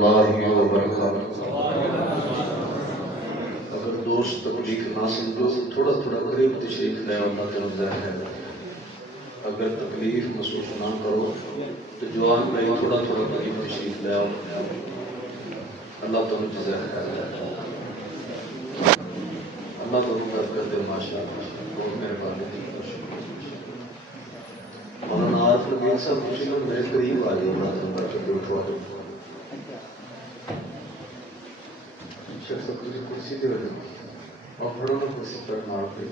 اللہ وبرکاتہ۔ اگر دوست تکلیف نہ سمجھو تو تھوڑا تھوڑا قریب تشریف لے اللہ تعالیٰ ظاہر ہے۔ اگر تکلیف محسوس نہ کرو تو جوان بھائی تھوڑا تھوڑا قریب تشریف لے آؤ، اللہ تعالیٰ ظاہر ہے۔ اللہ تعالیٰ برکت دے ماشاءاللہ، بہت مہربانی۔ مولانا عارف الدین صاحب کسی لوگ میرے قریب آ جائے، اللہ تعالیٰ برکت دے، اٹھوا دو۔ شیخ صاحب کسی کرسی دے رہے اور کھڑوں میں کرسی پر مار دے،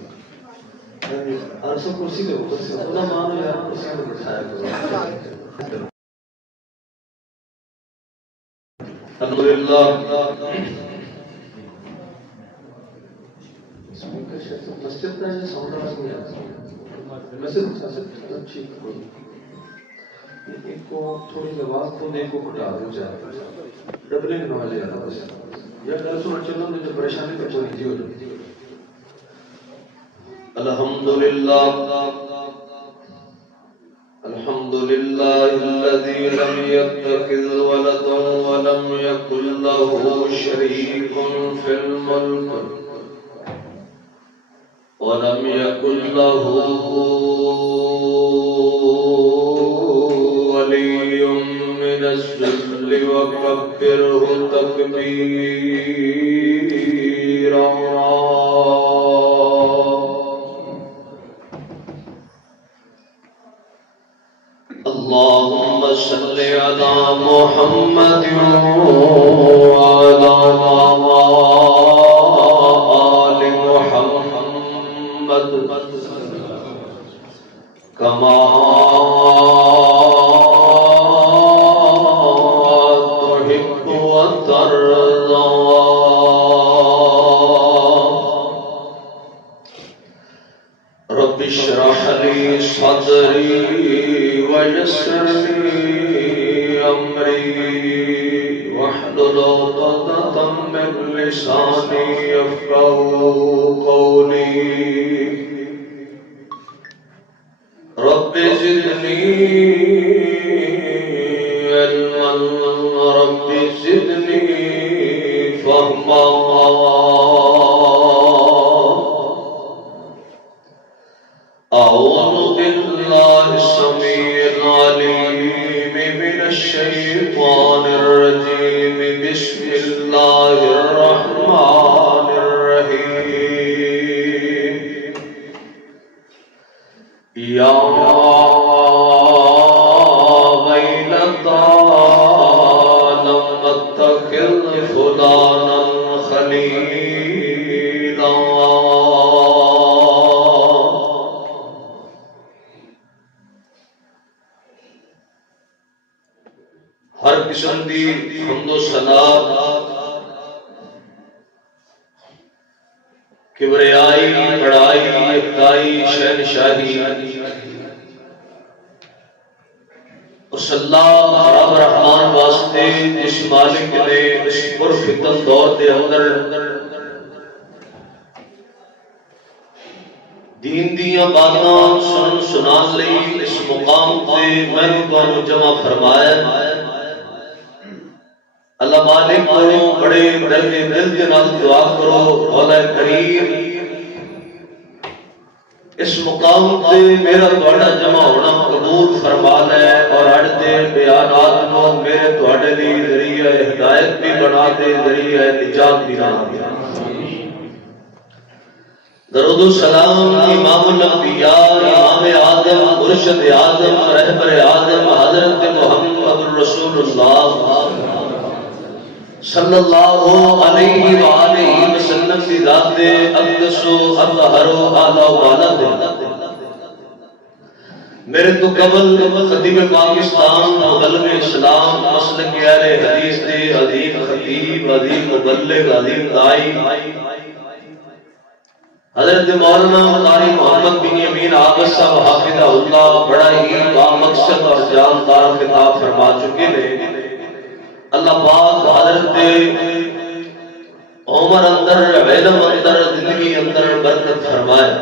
اور سب کرسی دے اوپر سے خدا مانو یار، کرسی میں بٹھایا کرو۔ الحمدللہ مسجد کا یہ ساؤنڈ آواز نہیں آتا، مسجد اچھی کوئی ایک کو تھوڑی سی آواز کو ایک کو گھٹا دو، چاہے ڈبلنگ نہ ہو جائے بس، یا گھر سنا چلو مجھے پریشانی کا چوری تھی ہو جائے۔ الحمدللہ الحمدللہ الذی لم یتخذ ولدا ولم یکن له شریک فی الملک ولم يكن له ولي من الذل وكبره تكبيرا۔ اللهم صل على محمد وعلى آل محمد كما تحب وترضى۔ رب اشرح لي صدري ويسر لي أمري واحلل عقدة من لساني يفقهوا قولي۔ رب زدني علما رب زدني فهما۔ أعوذ بالله السميع العليم من الشيطان الرجيم، بسم الله الرحمن الرحيم۔ يا ويلتى لم أتخذ فلانا خليلا۔ ہر قسم دی حمد و ثنا، کبریائی، بڑائی، اقتدائی، شہنشاہی اس اللہ رب رحمان واسطے جس مالک نے اس پرفتن دور دے اندر دین دیاں باتاں سنان لئی اس مقام تے میں تانوں جمع فرمایا۔ اللہ مالک کو بڑے درد دل کے نال دعا کرو، مولا کریم اس مقام تے میرا تہاڈا جمع ہونا قبول فرما لے، اور اڑ دے بیانات کو میرے تہاڈے لئی ذریعہ ہدایت بھی بنا دے، ذریعہ نجات بھی بنا دے۔ درود و سلام امام الانبیاء، امام آدم، مرشد آدم، رہبر آدم، حضرت محمد رسول اللہ صلی اللہ علیہ وآلہ وسلم کی ذات اقدس و اطہر و اعلی و اعلی دے۔ میرے تو قبل خطیب پاکستان، مبلغ اسلام، مسلک اہل حدیث دے عظیم خطیب، عظیم مبلغ، عظیم دائی حضرت مولانا قاری محمد بن یمین عابد صاحب حافظہ اللہ بڑا ہی بامقصد اور جاندار خطاب فرما چکے ہیں۔ اللہ پاک حضرت عمر اندر، علم اندر، زندگی اندر برکت فرمائے۔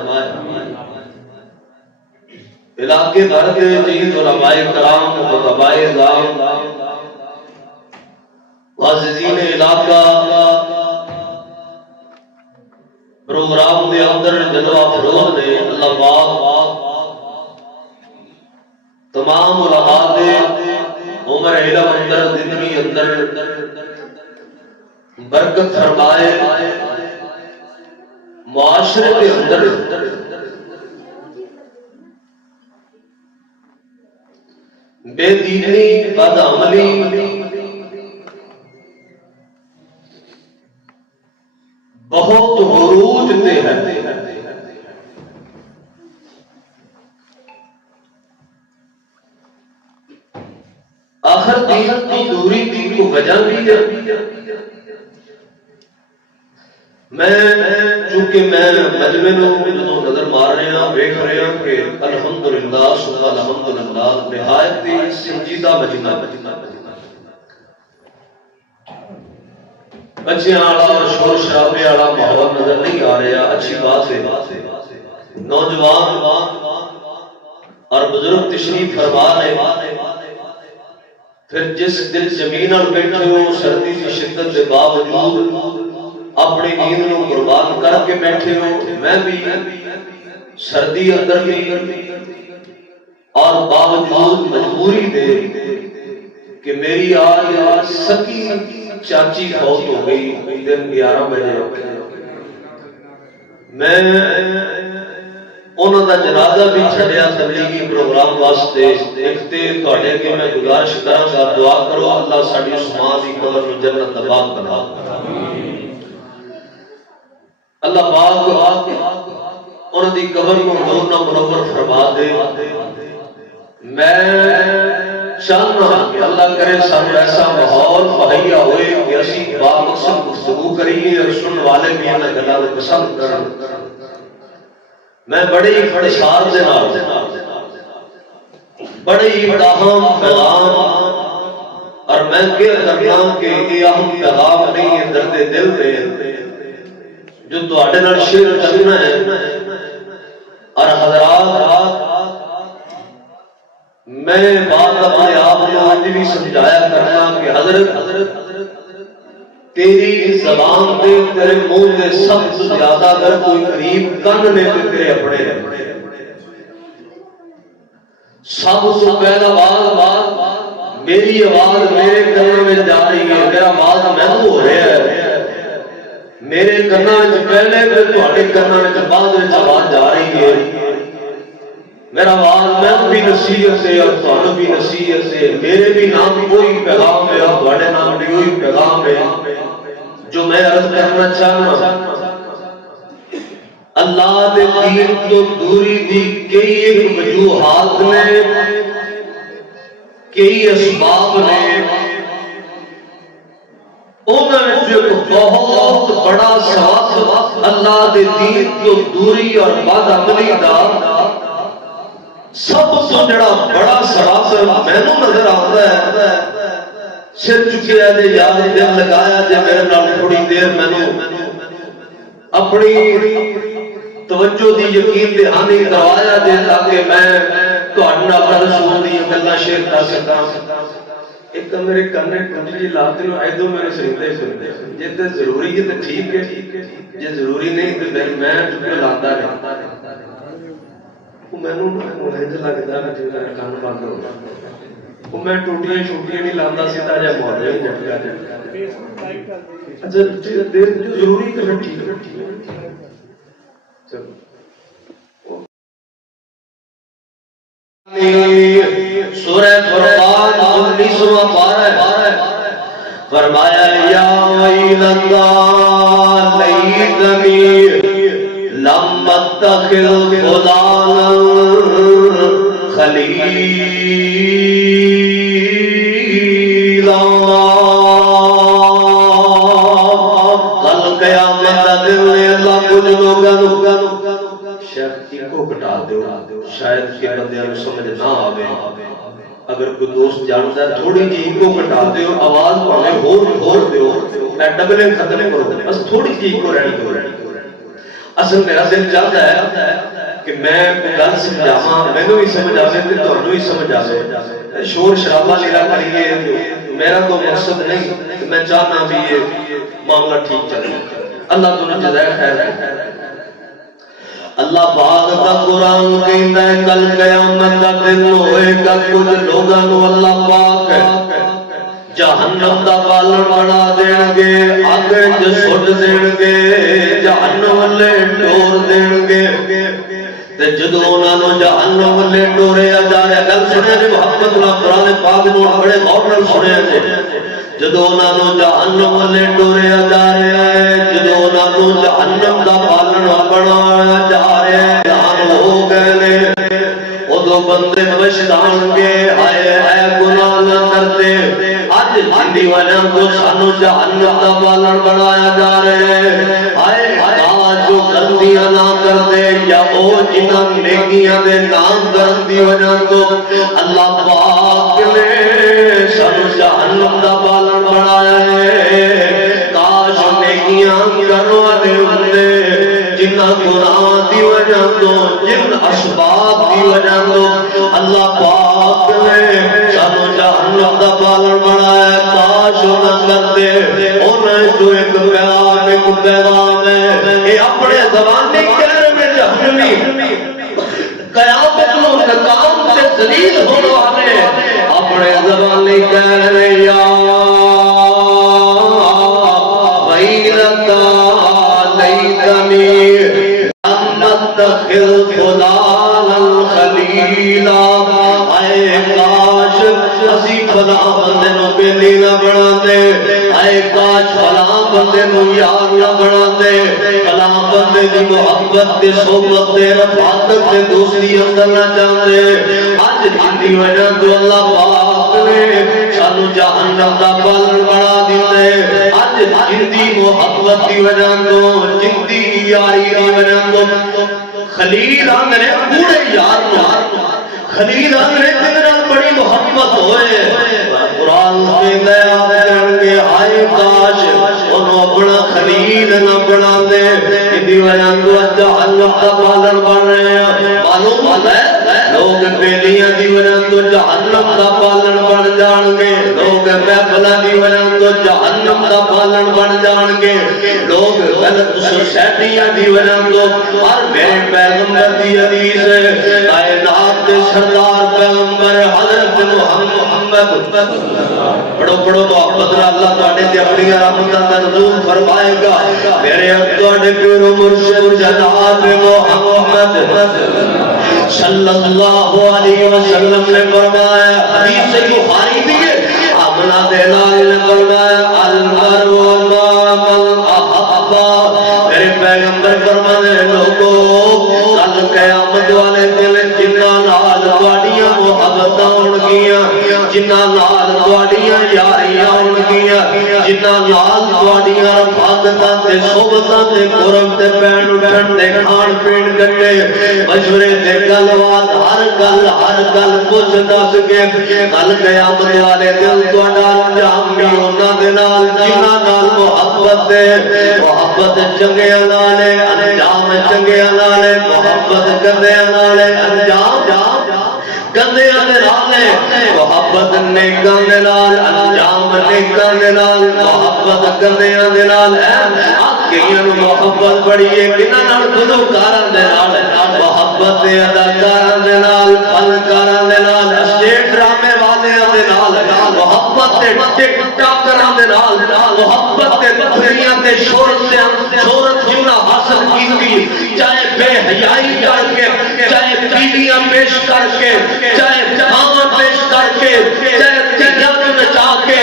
علاقے بھر کے جید علماء کرام، خطباء اعظام معززین علاقہ پروگرام دے اندر جلوہ افروز نے اللہ پاک تمام علماء دے عمر علم اندر زندگی اندر برکت فرمائے، معاشرے کے اندر بے دینی بد عملی بہت عروج تے ہے۔ آخر دین کی دوری دین کو وجہ بھی ہے۔ چونکہ میں مجمع نو نظر مار رہے ہیں، دیکھ رہے ہیں کہ الحمدللہ ثم الحمدللہ نہایت ہی سنجیدہ مجمع بچیاں والا اور شور شرابے والا ماحول نظر نہیں آ رہا۔ اچھی بات ہے، نوجوان اور بزرگ تشریف فرما رہے، پھر جس دل زمین اور بیٹھے ہو سردی کی شدت کے باوجود اپنی نیند کو قربان کر کے بیٹھے ہو، میں بھی سردی اندر بھی اور باوجود مجبوری دے کہ میری آج سکی چاچی فوت ہو گئی دن 11 بجے، میں انہوں دا جنازہ بھی چھڑیا تبلیغی پروگرام واسطے۔ ایک تے تواڈے اگے میں گزارش کراں گا، دعا کرو اللہ ساڈی اس ماں دی قبر نوں جنت عطا بنا۔ اللہ پاک انہوں دی قبر کو نور نہ منور فرما دے۔ میں چاہنا کہ اللہ کرے سانو ایسا ماحول مہیا ہوئے کہ اسی بامقصد گفتگو کریے اور سننے والے بھی انہاں گلاں نوں پسند کرن۔ میں بڑے ہی اختصار دے نال بڑے ہی تاہم پیغام اور میں کہہ کرنا کہ یہ اہم پیغام نہیں ہے، درد دل دے جو تواڈے نال شیئر کرنا ہے۔ اور حضرات میں بات اپنے آپ کو آج بھی سمجھایا کرنا کہ حضرت تیری زبان دے تیرے منہ دے سب سے زیادہ اگر کوئی قریب کن نے تے تیرے اپنے سب سے پہلا بات میری آواز میرے کن میں جا رہی ہے، میرا آواز محفوظ ہو رہا ہے، میرے کنا وچ پہلے تے تواڈے کنا وچ بعد وچ آواز جا رہی ہے۔ میرا آواز میں بھی نصیحت ہے اور تھانوں بھی نصیحت ہے، میرے بھی نام کوئی پیغام ہے اور تواڈے نام بھی کوئی پیغام ہے جو میں عرض کرنا چاہنا۔ اللہ دے دین تو دوری دی کئی ایک وجوہات نے، کئی اسباب نے، انہوں نے جو بہت بڑا سبب اللہ دے دین تو دوری اور بد عملی دا سب تو جڑا بڑا سبب مینوں نظر آتا ہے، سر چکیا جے یاد دل لگایا جے میرے نال تھوڑی دیر مینوں اپنی توجہ دی یقین دہانی کروایا جے تاکہ میں تہاڈے نال رسول دی گلاں شیئر کر سکاں۔ ایک تو میرے کنے کنجی لاتے نو ایدو میرے سریندے سنتے، جے تے ضروری ہے تے ٹھیک ہے، جے ضروری نہیں تے میں چپ لاتا رہتا۔ مینوں انج لگدا ہے کہ میرا کان بند ہو گیا، میں ٹوٹیاں شوٹیاں نہیں لاتا، سیدھا جا مولوی ہی جھٹکا جا۔ اچھا دیر ضروری تے پھر ٹھیک ہے، چلو سورہ فرقان 19واں پارہ فرمایا یا ویلتا لیتنی لم اتخذ فلانا خلیلا۔ کل قیامت دن اللہ کچھ لوگوں شیخ کو گٹا دو، شاید کہ بندیاں نوں سمجھ نہ آوے، اگر کوئی دوست جانتا ہے تھوڑی جی کو گٹا دیو، آواز بھاویں ہور دیو، میں ڈبلنگ ختم کرو، بس تھوڑی جی کو رہنی دو۔ اصل میرا دل چاہتا ہے کہ میں گل سمجھاواں، مینوں بھی سمجھ آوے تے تہانوں بھی سمجھ آوے، شور شرابہ نہیں کریے، میرا تو مقصد نہیں کہ میں چاہنا بھی یہ معاملہ ٹھیک چلے اللہ تمہیں جزائے خیر دے اللہ پاک دا قرآن کہندا ہے کل قیامت دا دن ہوئے گا کچھ لوگاں نو اللہ پاک جہنم دا بالن بنا دین گے اگ وچ سٹ دین گے جہنم والے ٹور دین گے تے جدوں انہاں نو جہنم والے ٹوریا جا رہا گل سنے تے محمد اللہ قرآن پاک نو بڑے غور نال سنیا تے جدوں انہاں نو جہنم والے ٹوریا جا رہا ہے جدوں انہاں نو جہنم دا بالن بنایا جا رہا ہے دان ہو گئے نے ادو بندے پچھتان گے ہائے ہائے گناہ نہ کرتے اج جن دی وجہ تو سانو جہنم دا بالن بنایا جا رہا ہے ہائے کاش جو غلطیاں نہ کرتے یا او جنہاں نیکیاں دے نام کرن دی وجہ تو اللہ پاک نے سانو جہنم دا بالن بنایا ہے کاش نیکیاں کرن والے ہوندے جنہاں گناہ دی وجہ تو جن اسباب دی وجہ تو اللہ پاک نے سانو جہنم دا بالن بنایا کاش نہ کرتے انہیں جو ایک پیغام ہے یہ اپنے زبانی کہہ میں جہنمی قیامت نو ناکام سے ذلیل ہونے والے اپنے زبانی کہہ رہے یا ویلتا لیتنی اتخذ فلانا خلیلا اے کاش اسی فلاں بندے نو بیلی نہ بنا دے اے کاش فلاں بندے نو یار نہ بنا دے فلاں بندے دی محبت تے صحبت تے رفاقت تے دوستی اندر نہ جاندے اج جن دی وجہ تو اللہ پاک نے سانو جہنم دا بالن بنا دتے اج جن دی محبت دی وجہ تو جن دی یاری دی وجہ تو خلیل آندرے پورے یار خلیل آندرے تیرا بڑی محبت ہوئے قرآن کے دیا کرنگے آئے کاش انہوں اپنا خلیل نہ بنا دے کہ وجہ تو جہنم کا بالن بن رہے ہیں معلوم ہے لوگ بیلیاں دی وجہ تو جہنم کا بالن بن جان گے لوگ محفلہ دی وجہ تو جہنم کا بالن بن جان گے لوگ غلط سوسائٹیاں دی وجہ تو اور میرے پیغمبر دی حدیث ہے کائنات کے سردار پیغمبر حضرت محمد پڑھو پڑھو محبت اللہ تعالی تے اپنی رحمت کا نزول فرمائے گا میرے تعالی پیر مرشد جناب محمد صلی اللہ علیہ وسلم نے فرمایا حدیث بخاری بھی ہے آمنہ دینا نے فرمایا المرء مع من احب میرے پیغمبر فرمانے لوگوں کل قیامت والے دن جنہ نال تواڈیاں محبتاں ہون گیاں جنہ نال تواڈیاں یاریاں ہون گیاں جنہ نال تواڈیاں رفاقتاں تے صحبتاں تے قرب تے پین اٹھن تے کھان پین کٹے مشورے تے گل بات ہر گل کچھ دس کے کل قیامت والے دن تہاڈا انجام بھی انہاں دے نال جنہاں نال محبت چنگیاں نال انجام چنگیاں نال محبت گندیاں نال انجام گندیاں دے نال محبت نیکاں دے نال انجام نیکاں دے نال محبت گندیاں دے نال کئیاں نوں محبت بڑی ہے کناں نال گلوکاراں دے نال محبت اداکاراں دے نال فنکاراں دے نال اسٹیج ڈرامے والیاں دے نال محبت ٹک ٹاکراں دے نال محبت دنیا تے شہرت جنہ حاصل کیتی چاہے بے حیائی کر کے چاہے بیویاں پیش کر کے چاہے ماں پیش کر کے چاہے تیاں نچا کے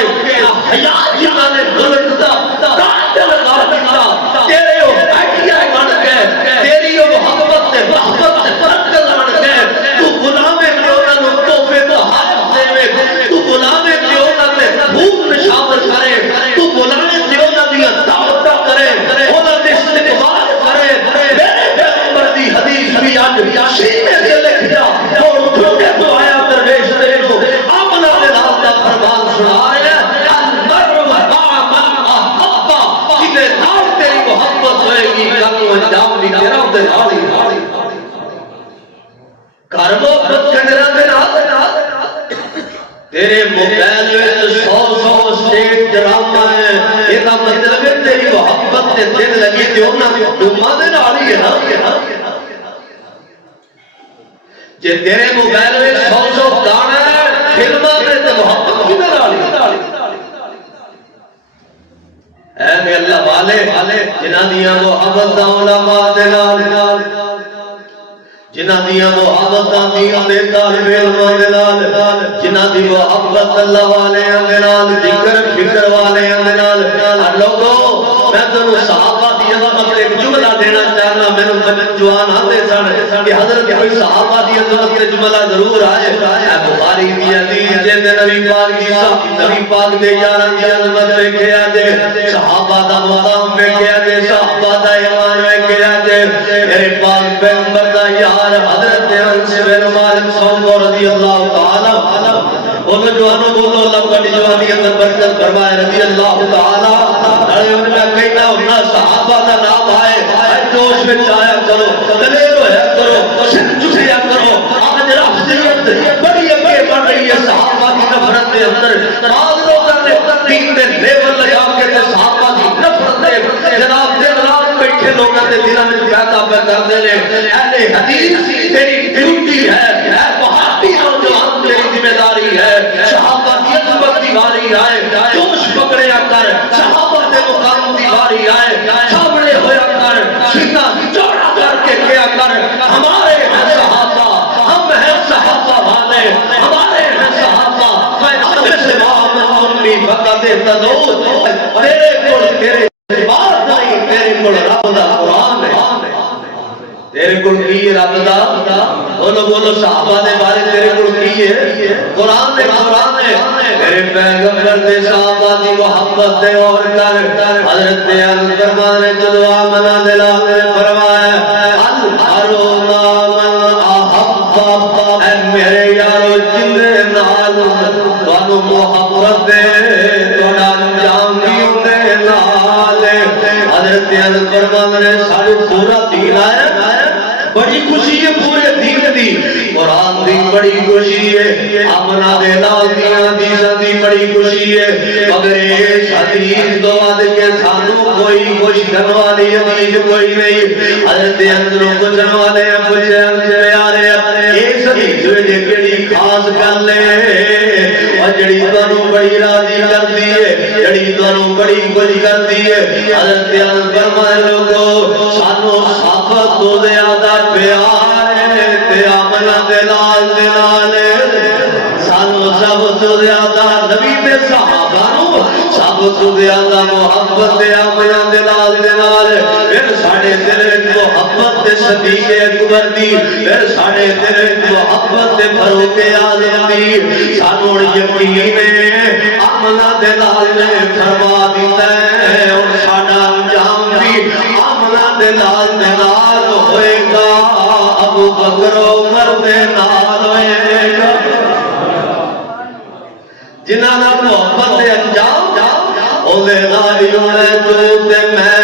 حیا جنہ نے غلط دا قاتل لگا دیتا تیرے او بیٹھیا بن گئے تیری او محبت تے برکت بن گئے تو غلام کیوں نہ تحفے تو ہاتھ دے تو غلام کیوں نہ تے خوب نشاور کرے تو غلام کیوں نہ دیا دعوت کرے انہاں دے استقبال کرے میرے پیغمبر دی حدیث بھی اج سینے سے لکھ جا اور جھوٹے تو آیا درویش تیرے کو اپنا دے نال دا فرمان سنا رہے ہیں المرء مع من احب جنے نال تیری محبت ہوئے گی کل انجام بھی تیرا دے نال ہی گھر محبت کنجراں دے نال تیرے موبائل وچ 100 یہ مطلب ہے تیری محبت تے دل لگی تے انہاں دی حکومت دے نال ہی ہے نا جے تیرے موبائل میں 100 گانا ہے فلماں دے تے محبت کدے نال ہے اے میرے اللہ والے جنہاں دیاں محبت علماء دے نال جنہاں دیاں محبت دین دے طالب علم دے نال جنہاں دی محبت اللہ والے دے نال ذکر فکر والے دے نال لوگو میں تانوں صحابہ دی عظمت ایک جملہ دینا چاہنا مینوں جوان آندے سن کہ حضرت کوئی صحابہ دی عظمت تے جملہ ضرور آئے اے بخاری دی حدیث جے نبی پاک دی نبی پاک دے یاراں دی عظمت ویکھیا جے صحابہ دا مقام ویکھیا جے صحابہ دا ایمان ویکھیا جے میرے پاک پیغمبر دا یار حضرت انس بن مالک صاحب رضی اللہ تعالی عنہ ان جوانوں بولو اللہ کی جوانی اندر برکت فرمائے رضی اللہ تعالی ارے ان میں کہنا ہونا صحابہ کا نام آئے جوش میں آیا کرو دلیر ہویا کرو سر جھکیا کرو آج رفضیت بڑی اگے بڑھ رہی ہے صحابہ کی نفرت کے اندر بعض لوگوں نے دین میں لیبل لگا کے صحابہ کی نفرت دے جناب دن رات بیٹھے لوگوں کے دلوں میں پیدا کرتے ہیں اہل حدیث تیری ڈیوٹی ہے وہابی نوجوان تیری ذمہ داری ہے صحابہ کی عظمت کی باری آئے جوش پکڑیا کر صحابہ کے مقام کی باری آئے سامنے ہویا کر سینہ چوڑا کر کے کیا کر ہمارے ہیں صحابہ ہم ہیں صحابہ والے ہمارے ہیں صحابہ میں آگے سے محمد امی فقط تدعو تیرے کول تیرے بات نہیں تیرے کول رب دا قرآن ہے تیرے کول کی رب دا بولو صحابہ دے بارے تیرے کول کی ہے قرآن ہے میرے پیغمبر دے صحابہ دی محبت دے اور کر حضرت علی فرمانے چلو آمنا دلال نے فرمایا الحرو من احب اے میرے یارو جن نال تانوں محبت دے تھوڑا انجام بھی دے نال حضرت علی فرمانے ساڈے پورا دین آیا بڑی خوشی ہے پورے دین دی قرآن دی بڑی خوشی ہے آمنا دے لال دیاں حدیثاں دی بڑی خوشی ہے مگر اس حدیث دو بعد کے سانوں کوئی خوش کرنے والی حدیث کوئی نہیں حضرت اندروں پوچھنے والے ہیں پوچھے ہم سے پیارے اس حدیث میں جڑی خاص گل ہے اور جڑی تانوں بڑی راضی کرتی ہے جڑی تانوں بڑی خوش کرتی ہے حضرت اندر فرمائے لوگو سانوں صحابت تو زیادہ پیار ہے تے آمنا دے لال سانو سب تو زیادہ نبی دے صحابہ نو سب تو زیادہ محبت دے آمنا دے لال پھر ساڑے دل محبت دے صدیق اکبر دی پھر ساڑے دل محبت دے فاروق اعظم دی سانو یقین ہے آمنا دے لال نے فرما دیتا ہے اور ساڈا انجام بھی آمنا دے لال ہوئے گا ابو بکر عمر دے نال ہوئے گا جنہاں نال محبت دے انجام اودے نال ہی ہونے تو تے میں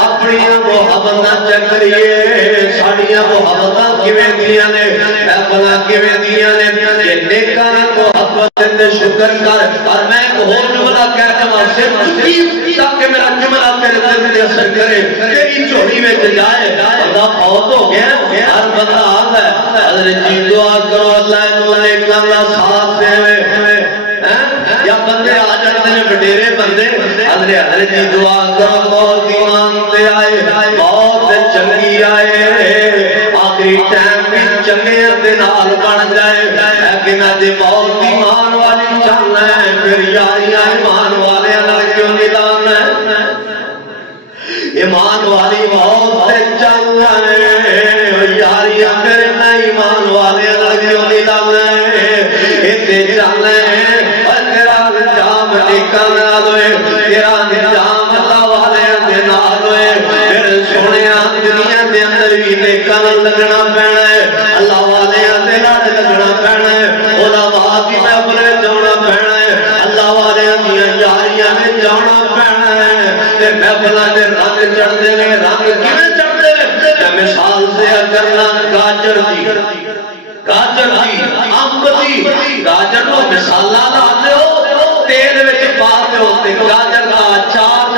اپنی محبت نہ چکریے ساڈیاں محبتاں کیویں دیاں نے اے بلا کیویں دیاں نے کہ نیکاں نال محبت تے شکر کر اور میں ایک ہور جملہ کہہ دواں صرف چکی تاکہ میرا جملہ تیرے دل تے اثر کرے تیری جھولی وچ جائے بندہ فوت ہو گیا ہر بندہ آندا ہے حضرت جی دعا کرو اللہ انہوں نیکاں دا ساتھ دے یا بندے آ جاتے ہیں وڈیرے بندے حضرت جی دعا کرو بہت ایمان تے آئے بہت چنگی آئے آخری ٹائم بھی چنگے دے نال بن جائے لیکن اج بہت ایمان والی چلنا ہے پھر یاریاں ایمان والے نال کیوں نہیں لانا ایمان والی بہت چلنا ہے یاریاں پھر میں ایمان والے نال کیوں نہیں لانا اتے چلنا ہے تیرا نظام اللہ والے دے نال ہوئے پھر سونیا دنیا دے اندر بھی نیکاں نال لگنا پینا ہے اللہ والے دے نال لگنا پینا ہے علماء دی محفل وچ جانا پینا ہے اللہ والے دی یاریاں وچ جانا پینا ہے تے محفلاں دے رنگ چڑھدے نے رنگ کیویں چڑھدے نے میں مثال سے کرنا گاجر دی امب دی گاجر نو مثالاں لاندے ہو تیل وچ پا کے تے گاجر دا اچار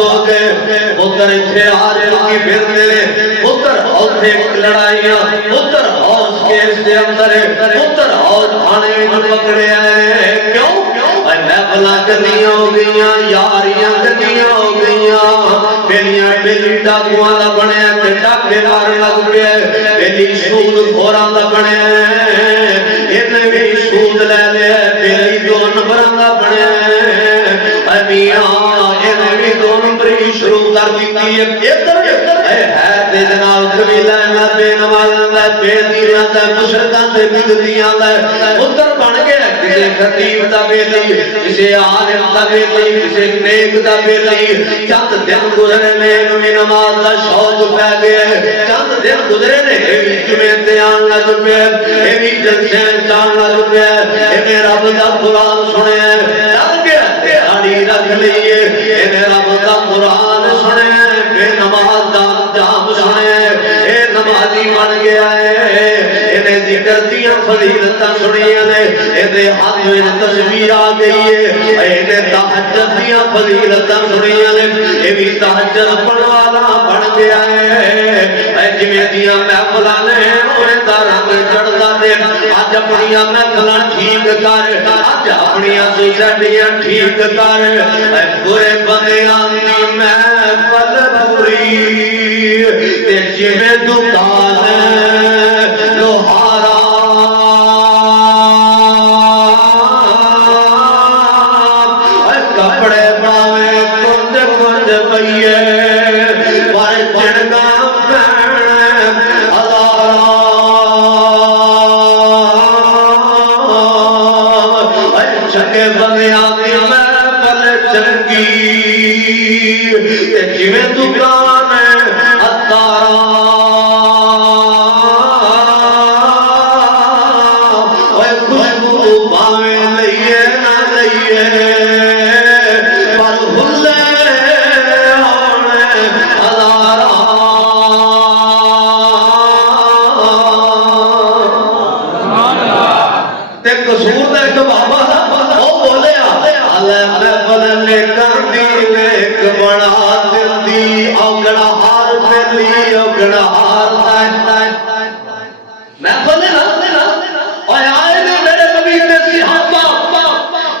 ہو گئے پتر اتنے آ رہے پھرتے پتر اوتھے لڑائیاں پتر ہاؤس کیس دے اندر پتر ہاؤس تھانے میں پکڑے آئے کیوں محفلاں گندیاں ہو گئیاں یاریاں گندیاں ہو گئیاں میریاں بیلی ڈاکواں دا بنیا تے ڈاکے مارن لگ پیا بیلی سود خوراں دا بنیا انہیں بھی سود لے لیا بیلی دو نمبراں دا بنیا میاں انہیں بھی دو نمبری شروع کر دیتی ہے ہے تے جناب قبیلہ میں بے نمازاں دا بے دیاں دا مشرکاں تے بدعتیاں دا پتر بن گیا کسی خطیب دا بیلی کسی عالم دا بیلی کسی نیک دا بیلی چند دن گزرے میں انہیں نماز دا شوق پہ گئے چند دن گزرے نے ایوی جمعے تے آن لگ پہ ایوی جلسیں جان لگ پہ انہیں رب دا قرآن سنے چل گیا دیہاڑی رکھ لیے انہیں رب دا قرآن سنے بے نماز دا انجام سنے اے نمازی بن گیا ہے انہیں ذکر دیاں فضیلتاں سنیاں نے انہیں ہاتھ میں تصویر آ گئی ہے انہیں تہجد دیاں فضیلتاں سنیاں نے یہ بھی تہجد پڑھوانا بن گیا ہے جویں دیاں محفلاں نے انہیں دا رنگ چڑھدا دے اج اپنیاں محفلاں ٹھیک کر اج اپنیاں سوسائٹیاں ٹھیک کر برے بندیاں دی محفل پوری تے جویں دکان لوہارا کپڑے باوے کنج کنج پئیے پر چڑگا چنگے بندیاں دی محفل چنگی جویں دکان اتارا خوشبو باوے لئیے نہ لئیے پر بھلے ہونے ہزارا تے قصور دا ایک بابا وہ بولے آلے محفل نیکاں دی نیک بڑا دل دی اوگڑا ہار پھیلی اوگڑا ہار محفل اور آئے نے میرے نبی نے صحابہ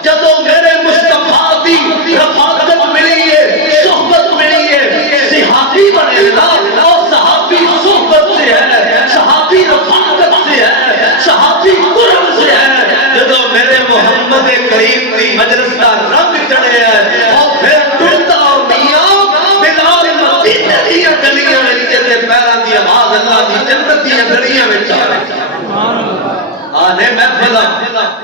جدو میرے مصطفیٰ دی رفاقت ملی ہے صحبت ملی ہے صحابی بنے نا اور صحابی صحبت سے ہے صحابی رفاقت سے ہے صحابی قرب سے ہے جدو میرے محمد کریم دی مجلس کا رنگ چڑھے ہے اور پھر ٹوٹا اور میاں بلال مدینے دیا گلیاں میں جیسے پیران دی آواز اللہ دی جنت دیا گلیاں میں چاہ آنے محفلہ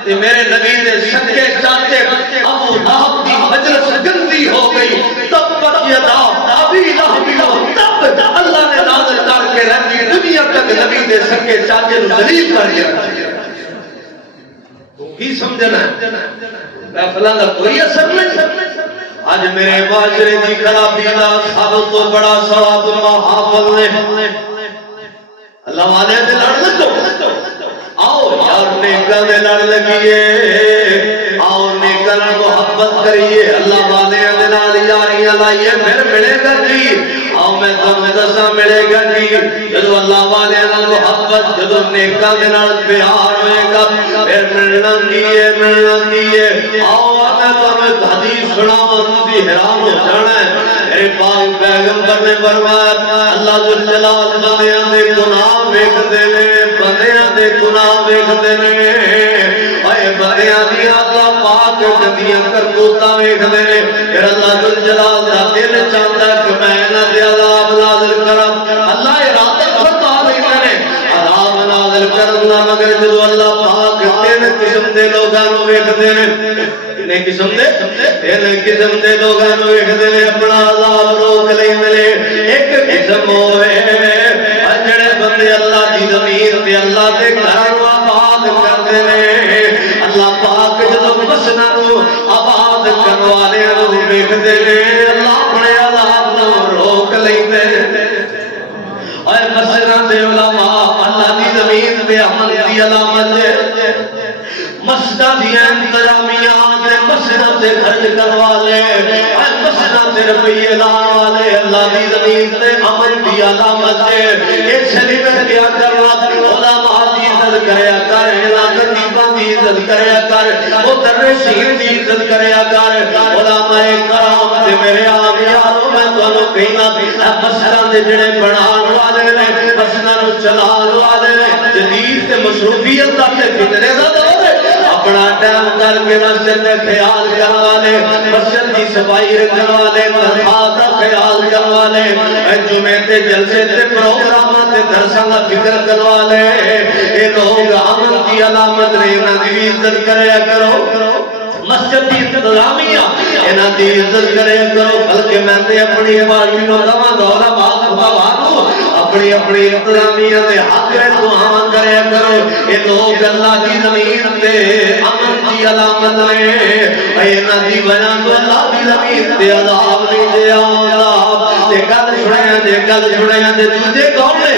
کہ میرے نبی نے سکے چاہتے ابو لہب دی مجلس گندی ہو گئی تب پر یدا ابی لہب تب اللہ نے نازل کر کے رہی دنیا تک نبی نے سکے چاہتے ذلیل کر دیا کی سمجھنا ہے محفلہ کا کوئی اثر نہیں آج میرے معاشرے دی خرابی دا سب تو بڑا ثواب محافل نے اللہ والے دے لڑ لگو آؤ یار نیکاں دے لڑ لگیے آؤ نیکاں نال محبت کریے اللہ والے دے نال یاریاں لائیے پھر ملے گا جی آؤ میں تمہیں دساں ملے گا جی جدو اللہ والے نال محبت جدو نیکاں دے نال پیار ہوئے گا پھر ملنا دیئے آؤ میں تمہیں حدیث سناؤں تسی حیران ہو جانا ہے میرے پاک پیغمبر نے فرمایا اللہ جل جلال بندیاں دے گناہ ویکھدے نے بندیاں دے گناہ ویکھدے نے اے بندیاں دی اللہ پاک گندیاں کرتوتاں ویکھدے نے پھر اللہ جل جلال دا دل چاہتا ہے کہ میں انہاں دے عذاب نازل کراں اللہ ارادہ فرما لیندے نے عذاب نازل کرنا مگر جدو اللہ پاک تین قسم دے لوگاں نوں ویکھدے نے نے قسم دے لوگاں نوں ویکھدے نے اپنا عذاب روک لیندے نے ایک قسم ہوئے جڑے بندے اللہ دی زمین تے اللہ دے گھر نوں آباد کردے نے اللہ پاک جدوں مسجداں نوں آباد کرن والے نوں ویکھدے نے اللہ اپنے عذاب نوں روک لیندے نے اے مسجداں دے علماء اللہ دی زمین تے امن دی علامت مسجداں دی انتظامیات مسجداں تے خرچ کروا لے، مسجداں تے روپیے لانے والے اللہ دی زمین تے امن دی علامت ہے۔ اس لیے میں کیا کرنا علماء دی عزت کریا کر، خطیباں دی عزت کریا کر، مدرسین دی عزت کریا کر، علماء کرام تے میرے آن یارو میں تانوں کہنا مسجداں دے جڑے بنان والے نے، مسجداں نوں چلان والے نے، جدید تے مصروفیت دا تے فتنے دا دور ہے، اپنا ٹائم کر کے مسجد کا خیال کرنے والے، مسجد کی صفائی رکھنے والے، تنخواہ کا خیال کرنے والے، جمعے تے جلسے تے پروگرامات تے درساں کا فکر کرنے والے، یہ لوگ امن کی علامت نے، انہاں دی عزت کریا کرو۔ مسجد کی انتظامیہ انہاں دی عزت کریا کرو، بلکہ میں تے اپنی پارٹی نوں دواں دولا باغ اپنی اپنی انتظامیہ دے حق میں دعا کریا کرو۔ یہ لوگ اللہ دی زمین تے امن کی علامت نے، انہاں دی وجہ تو اللہ دی زمین تے عذاب نہیں دے آندا۔ تے گل سنیا دے دوجے کون نے؟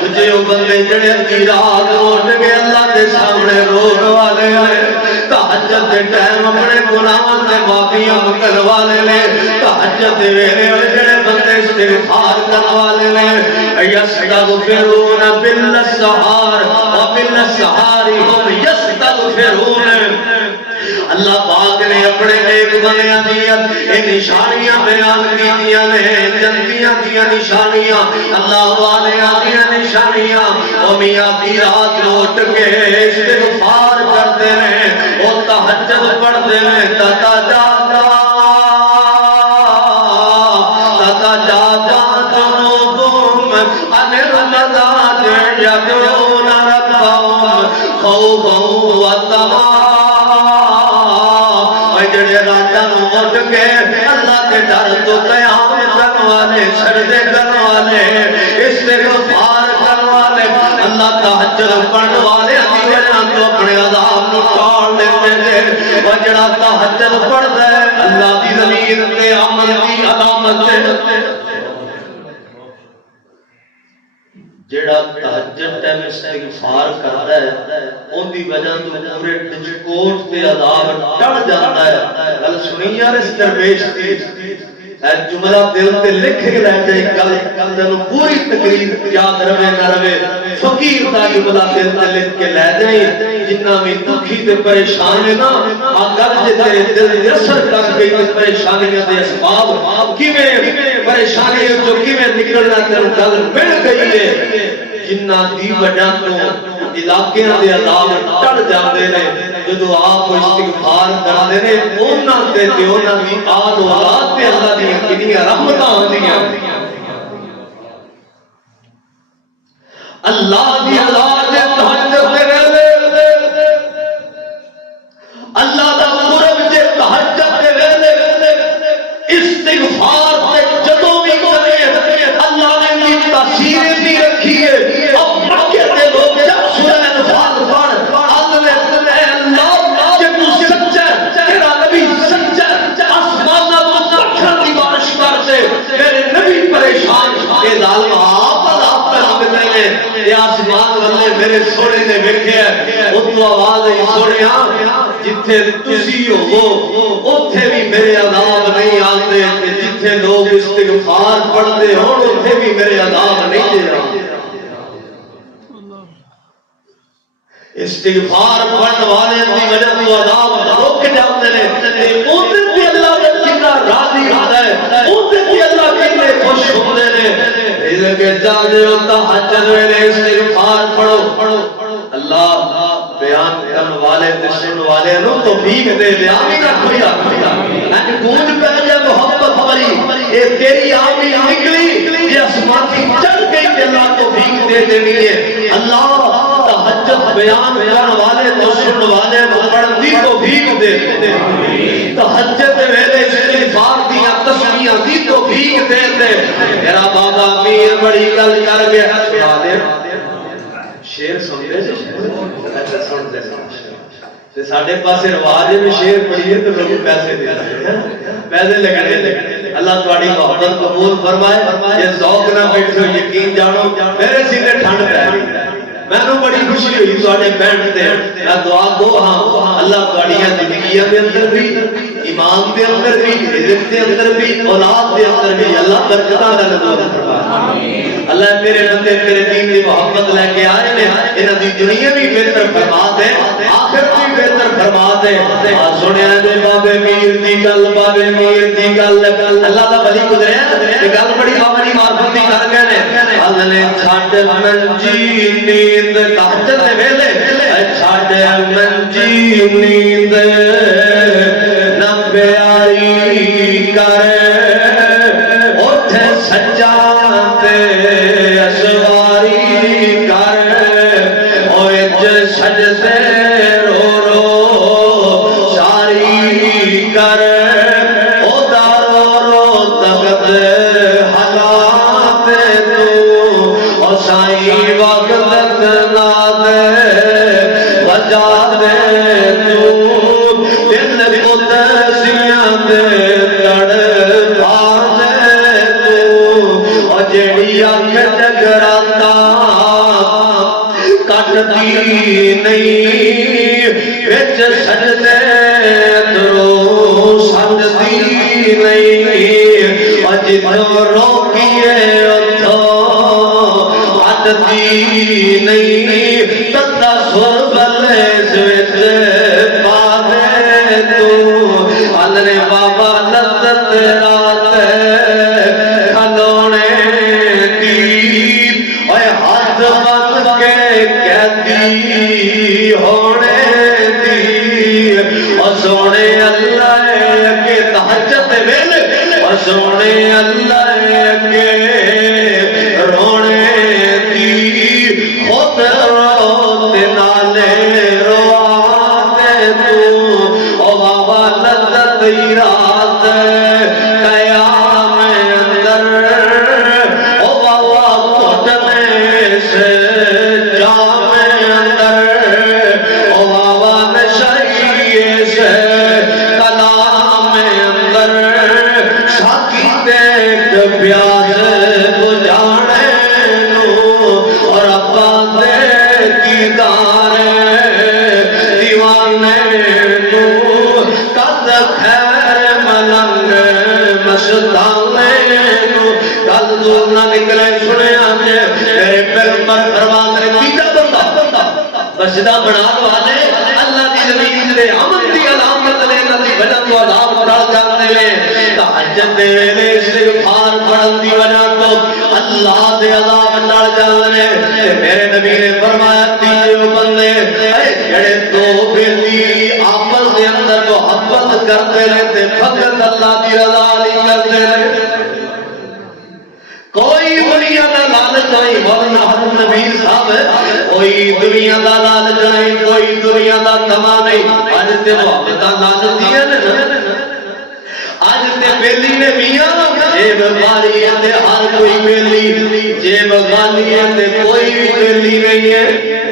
دوجے او بندے جڑے ادھی رات اٹھ کے اللہ دے سامنے رون والے ہیں، تہجد دے ٹائم اپنے گناہاں تے معافیاں منگن والے نے، تہجد دے ویلے جڑے بندے استغفار کرن والے نے، یستغفرون بالاسحار وبالاسحار هم یستغفرون۔ اللہ پاک نے اپنے نیک بندیاں دیاں یہ نشانیاں بیان کیتیاں نے، جنتیاں دیاں نشانیاں، اللہ والیاں دیاں نشانیاں، او میاں دی رات اٹھ کے استغفار کرتے رہے، او تہجد پڑھتے رہے، تتجافا جنوبهم عن المضاجع يدعون ربهم خوفا وطمعا۔ جڑے راتاں نوں اٹھ کے اللہ کے ڈر تو قیام کرن والے، سجدے کرن والے، استغفار کرن والے، اللہ تہجد پڑھن والے دی وجہ تو اپنے عذاب نوں ٹال دیندے نے۔ اور جڑا تہجد پڑھدا ہے اللہ دی زمین تے امن دی علامت ہے۔ جڑا تہجد ٹائم استغفار کرتا ہے ان دی وجہ تو پورے ڈجکوٹ تے عذاب ٹل جاتا ہے۔ گل سنی یار اس درویش دی، اے جملہ دل تے لکھ کے رہ جائے، گل تینوں پوری تقریر یاد رہے نہ رہے، فقیر دا جملہ دل تے لکھ کے لے جائے، جنہ بھی دکھی تے پریشان ہے نا اگر جے تیرے دل تے اثر کر گئی تے پریشانیاں دے اسباب کیویں پریشانیاں جو کیویں نکلنا تینوں گل مل گئی ہے، جنہ دی وجہ تو علاقیاں دے عذاب ٹل جاندے نے، جدو آپ استغفار کردے نے انہاں تے انہاں دی آل اولاد تے اللہ دی کنیاں رحمتاں ہوندیاں۔ اللہ دی اولاد دے تہجد دے ویلے، اللہ دا قرب دے تہجد دے ویلے استغفار تے جدوں بھی کرے اللہ نے دی تاثیر بھی رکھی ہے۔ اب مکے دے لوگ جب سورہ انفال پڑھ اللہ جے تو سچا تیرا نبی سچا آسماناں تو پتھر دی بارش کر دے میرے نبی پریشان، اے ظالم آپ منگتے ہیں، یہ آسمان والے میرے سونے نے ویکھیا اتو آواز آئی سونیا جتھے تسی ہو اوتھے بھی میرے عذاب نہیں آندے، جتھے لوگ استغفار پڑھتے ہون اوتھے بھی میرے عذاب نہیں دے رہا۔ استغفار پڑھنے والے دی وجہ تو عذاب رک جاتے ہیں، اوندے تے اللہ دا کتنا راضی ہوتا ہے، اوندے تے اللہ کتنے خوش ہوندے نے۔ اس کے جاندے ہو تہجد ویلے استغفار پڑھو، اللہ بیان کرنے والے تے سننے والے نوں توفیق دے دے، آمین آکھو یا میں گونج پہ جائے محبت والی، اے تیری آمین نکلی یہ آسمان کی چل گئی تے اللہ توفیق دے دینی ہے۔ اللہ تہجد بیان کرنے والے تو سننے والے نوں پڑھن دی توفیق دے دے، تہجد ویلے استغفار دی تسبیحاں دی توفیق دے دے۔ میرا بابا میر بڑی گل کر گیا، شیر سن دے جی، اچھا سن دے تے ساڈے پاسے رواج ہے شیر پڑھیے تو لوگ پیسے دے پیسے لگنے۔ اللہ تہاڈی محبت قبول فرمائے، یہ ذوق نہ بیٹھو یقین جانو میرے سینے ٹھنڈ پے گئی، میں نے بڑی خوشی ہوئی تواڈے بہن تے میں دعا گو ہاں اللہ تواڈیاں زندگیاں دے اندر بھی ایمان دے اندر بھی رزق دے اندر بھی اولاد دے اندر بھی اللہ برکتاں دا نزول فرما آمین اللہ میرے بندے تیرے دین دی محبت لے کے آئے نے انہاں دی دنیا بھی بہتر فرما دے آخرت بھی بہتر فرما دے سنیا دے بابے میر دی گل بابے میر دی گل اللہ دا ولی گزریا تے گل بڑی اپنی معرفت دی کر گئے نے اللہ نے چھڈ منجی نیند تہجد دے ویلے چھڈ منجی نیند نہ پیاری کر اٹھ سجاتے اسواری کر اوج سجدے رو رو شاری کر او دارو رو تخت حالات تو او سائیں وقت نہ دے بجا دے تو دل قدسیاں دے تڑ پا دے تو او جڑی اکھ جگراتا کٹدی نہیں وچ سجدے درو سجدی نہیں او جتھوں روکیے اتھوں ہٹدی نہیں تتا سر بلے وچ پا دے تو اللہ بابا لذت رات کھلونے دی اوے ہاتھ بن کے قیدی ہونے دی او سونے اللہ کے تہجد دے ویلے او سونے اللہ کے رونے دی خود روتے نالے رواتے تو او بابا لذت رات قیام اندر او بابا گھٹنے سے جام اندر او بابا نشائیے سے کلام اندر ساکی دیکھ پیاس بجھانے نو اور ابا دے دیدار دیوانے نو قد خیر ملنگ مستانے نو قد دور نہ نکلے سنے آنے میرے پیغمبر فرمان نے تیجا بندہ مسجدہ بنا والے اللہ دی زمین دے امن دی علامت لے نتی وجہ تو عذاب ٹال جاندے لے تہجد دے ویلے استغفار پڑھن دی وجہ تو اللہ دے عذاب ٹال جاندے لے میرے نبی نے فرمایا تیجے بندے جڑے دو بیلی آپس دے اندر محبت کرتے رہتے فقط اللہ دی رضا نہیں کرتے رہتے کوئی دنیا دا لالچ نہیں مولانا حسن نبی صاحب کوئی دنیا دا لالچ نہیں کوئی دنیا دا کما نہیں آج تے محبت دا لالچ دیا نا آج تے بیلی نے میاں جیب باری ہے ہر کوئی بیلی جیب خالی ہے کوئی بھی بیلی نہیں ہے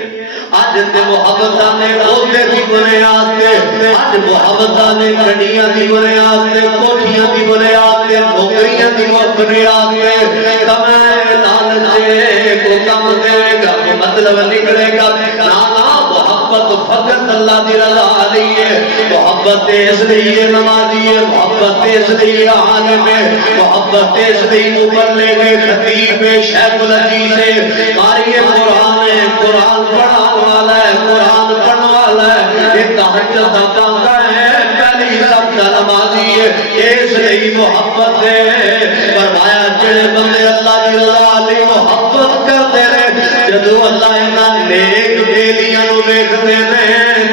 آج تے محبتہ نے عہدے دی بنیاد تے آج محبتہ نے گھڑیاں دی بنیاد تے کوٹھیاں دی بنیاد تے نوکریاں دی بنیاد تے کمائے لالچے کو کم دے گا مطلب نکلے گا نانا محبت فقط اللہ دی رضا نہیں ہے محبت اس لیے نمازی ہے محبت اس لیے عالم ہے محبت اس لیے مبلغ خطیب شیخ الحدیث قاری قرآن ہے قرآن پڑھا والا ہے قرآن پڑھنے والا ہے یہ تہجد دا بندہ ہے پہلی سب دا نمازی ہے اس لیے محبت ہے فرمایا جڑے بندے اللہ کی رضا علی محبت کرتے رہے جدو اللہ انہاں نیک بیلیاں نو ویکھدے نے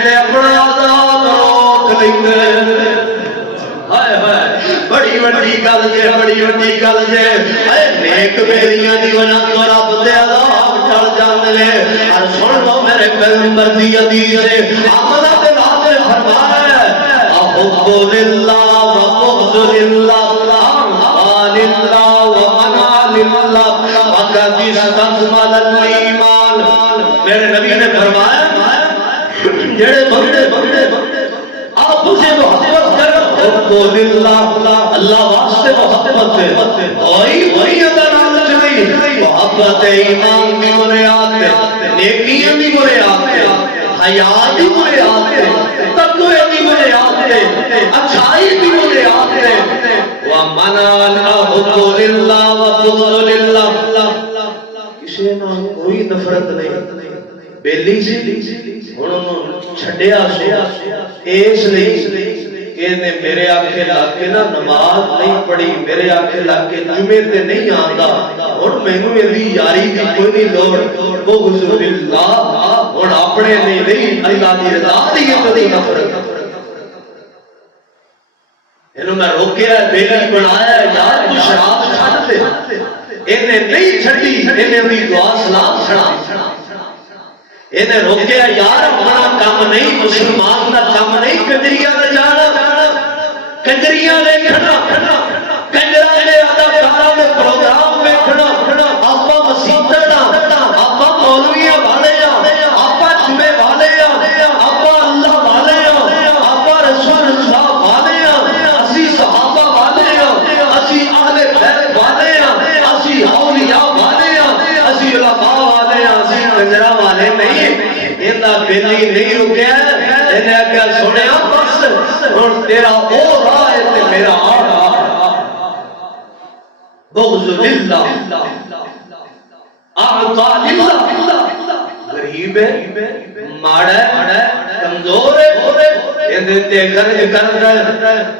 تے اپنا عذاب روک لیندے ہائے ہائے بڑی وڈی گل جے بڑی وڈی گل جے اے نیک بیلیاں دی وجہ تو رب دے عذاب ٹل جاندے نے اور سن لو میرے پیغمبر دی حدیث ہے آمد دے بات فرمایا احب للہ و بغض للہ للہ و منع للہ وقد استكمل الایمان میرے نبی نے فرمایا جڑے بندے آپ سے محبت کرو حب للہ اللہ واسطے محبت ہے وہی ادا نام چلی محبت ایمان کی بنیاد ہے نیکیاں دی بنیاد تے حیا دی بنیاد تے تقوی دی بنیاد تے اچھائی دی بنیاد تے ومن الحب للہ وبغض للہ کسی نال کوئی نفرت نہیں بیلی سی ہن انہوں چھڈیا سو اس لیے کہ نے میرے آنکھیں لگ کے نا نماز نہیں پڑھی میرے آنکھیں لگ کے جمعے تے نہیں آندا ہن مینوں ایدی یاری دی کوئی نہیں لوڑ بغض للہ ہن اپنے نہیں اللہ دی رضا دی کدی نفرت اینو میں روکیا بیلی بنایا یار تو شراب چھڈ دے اینے نہیں چھڈی اینے دی دعا سلام چھڑا اینے روکیا یار اپنا کام نہیں مسلمان دا کام نہیں کنجریاں دے جانا کنجریاں ویکھنا کنجراں دے اداکاراں دے پروگرام ویکھنا آپا مسیتاں آپا مولویاں والے آپا جمعے والے آپا اللہ والے آپا رسول اللہ والے اسی صحابہ والے اسی اہل بیت والے اسی اولیاء والے اسی علماء والے اسی کنجراں والے نہیں ایندا بیلی نہیں رکیا اینے آکھیا سونیا بس ہن تیرا او راہ ہے تے میرا آ بغض للہ اعطا للہ غریب ہے ماڑا ہے کمزور ہے ایندے تے خرچ کردا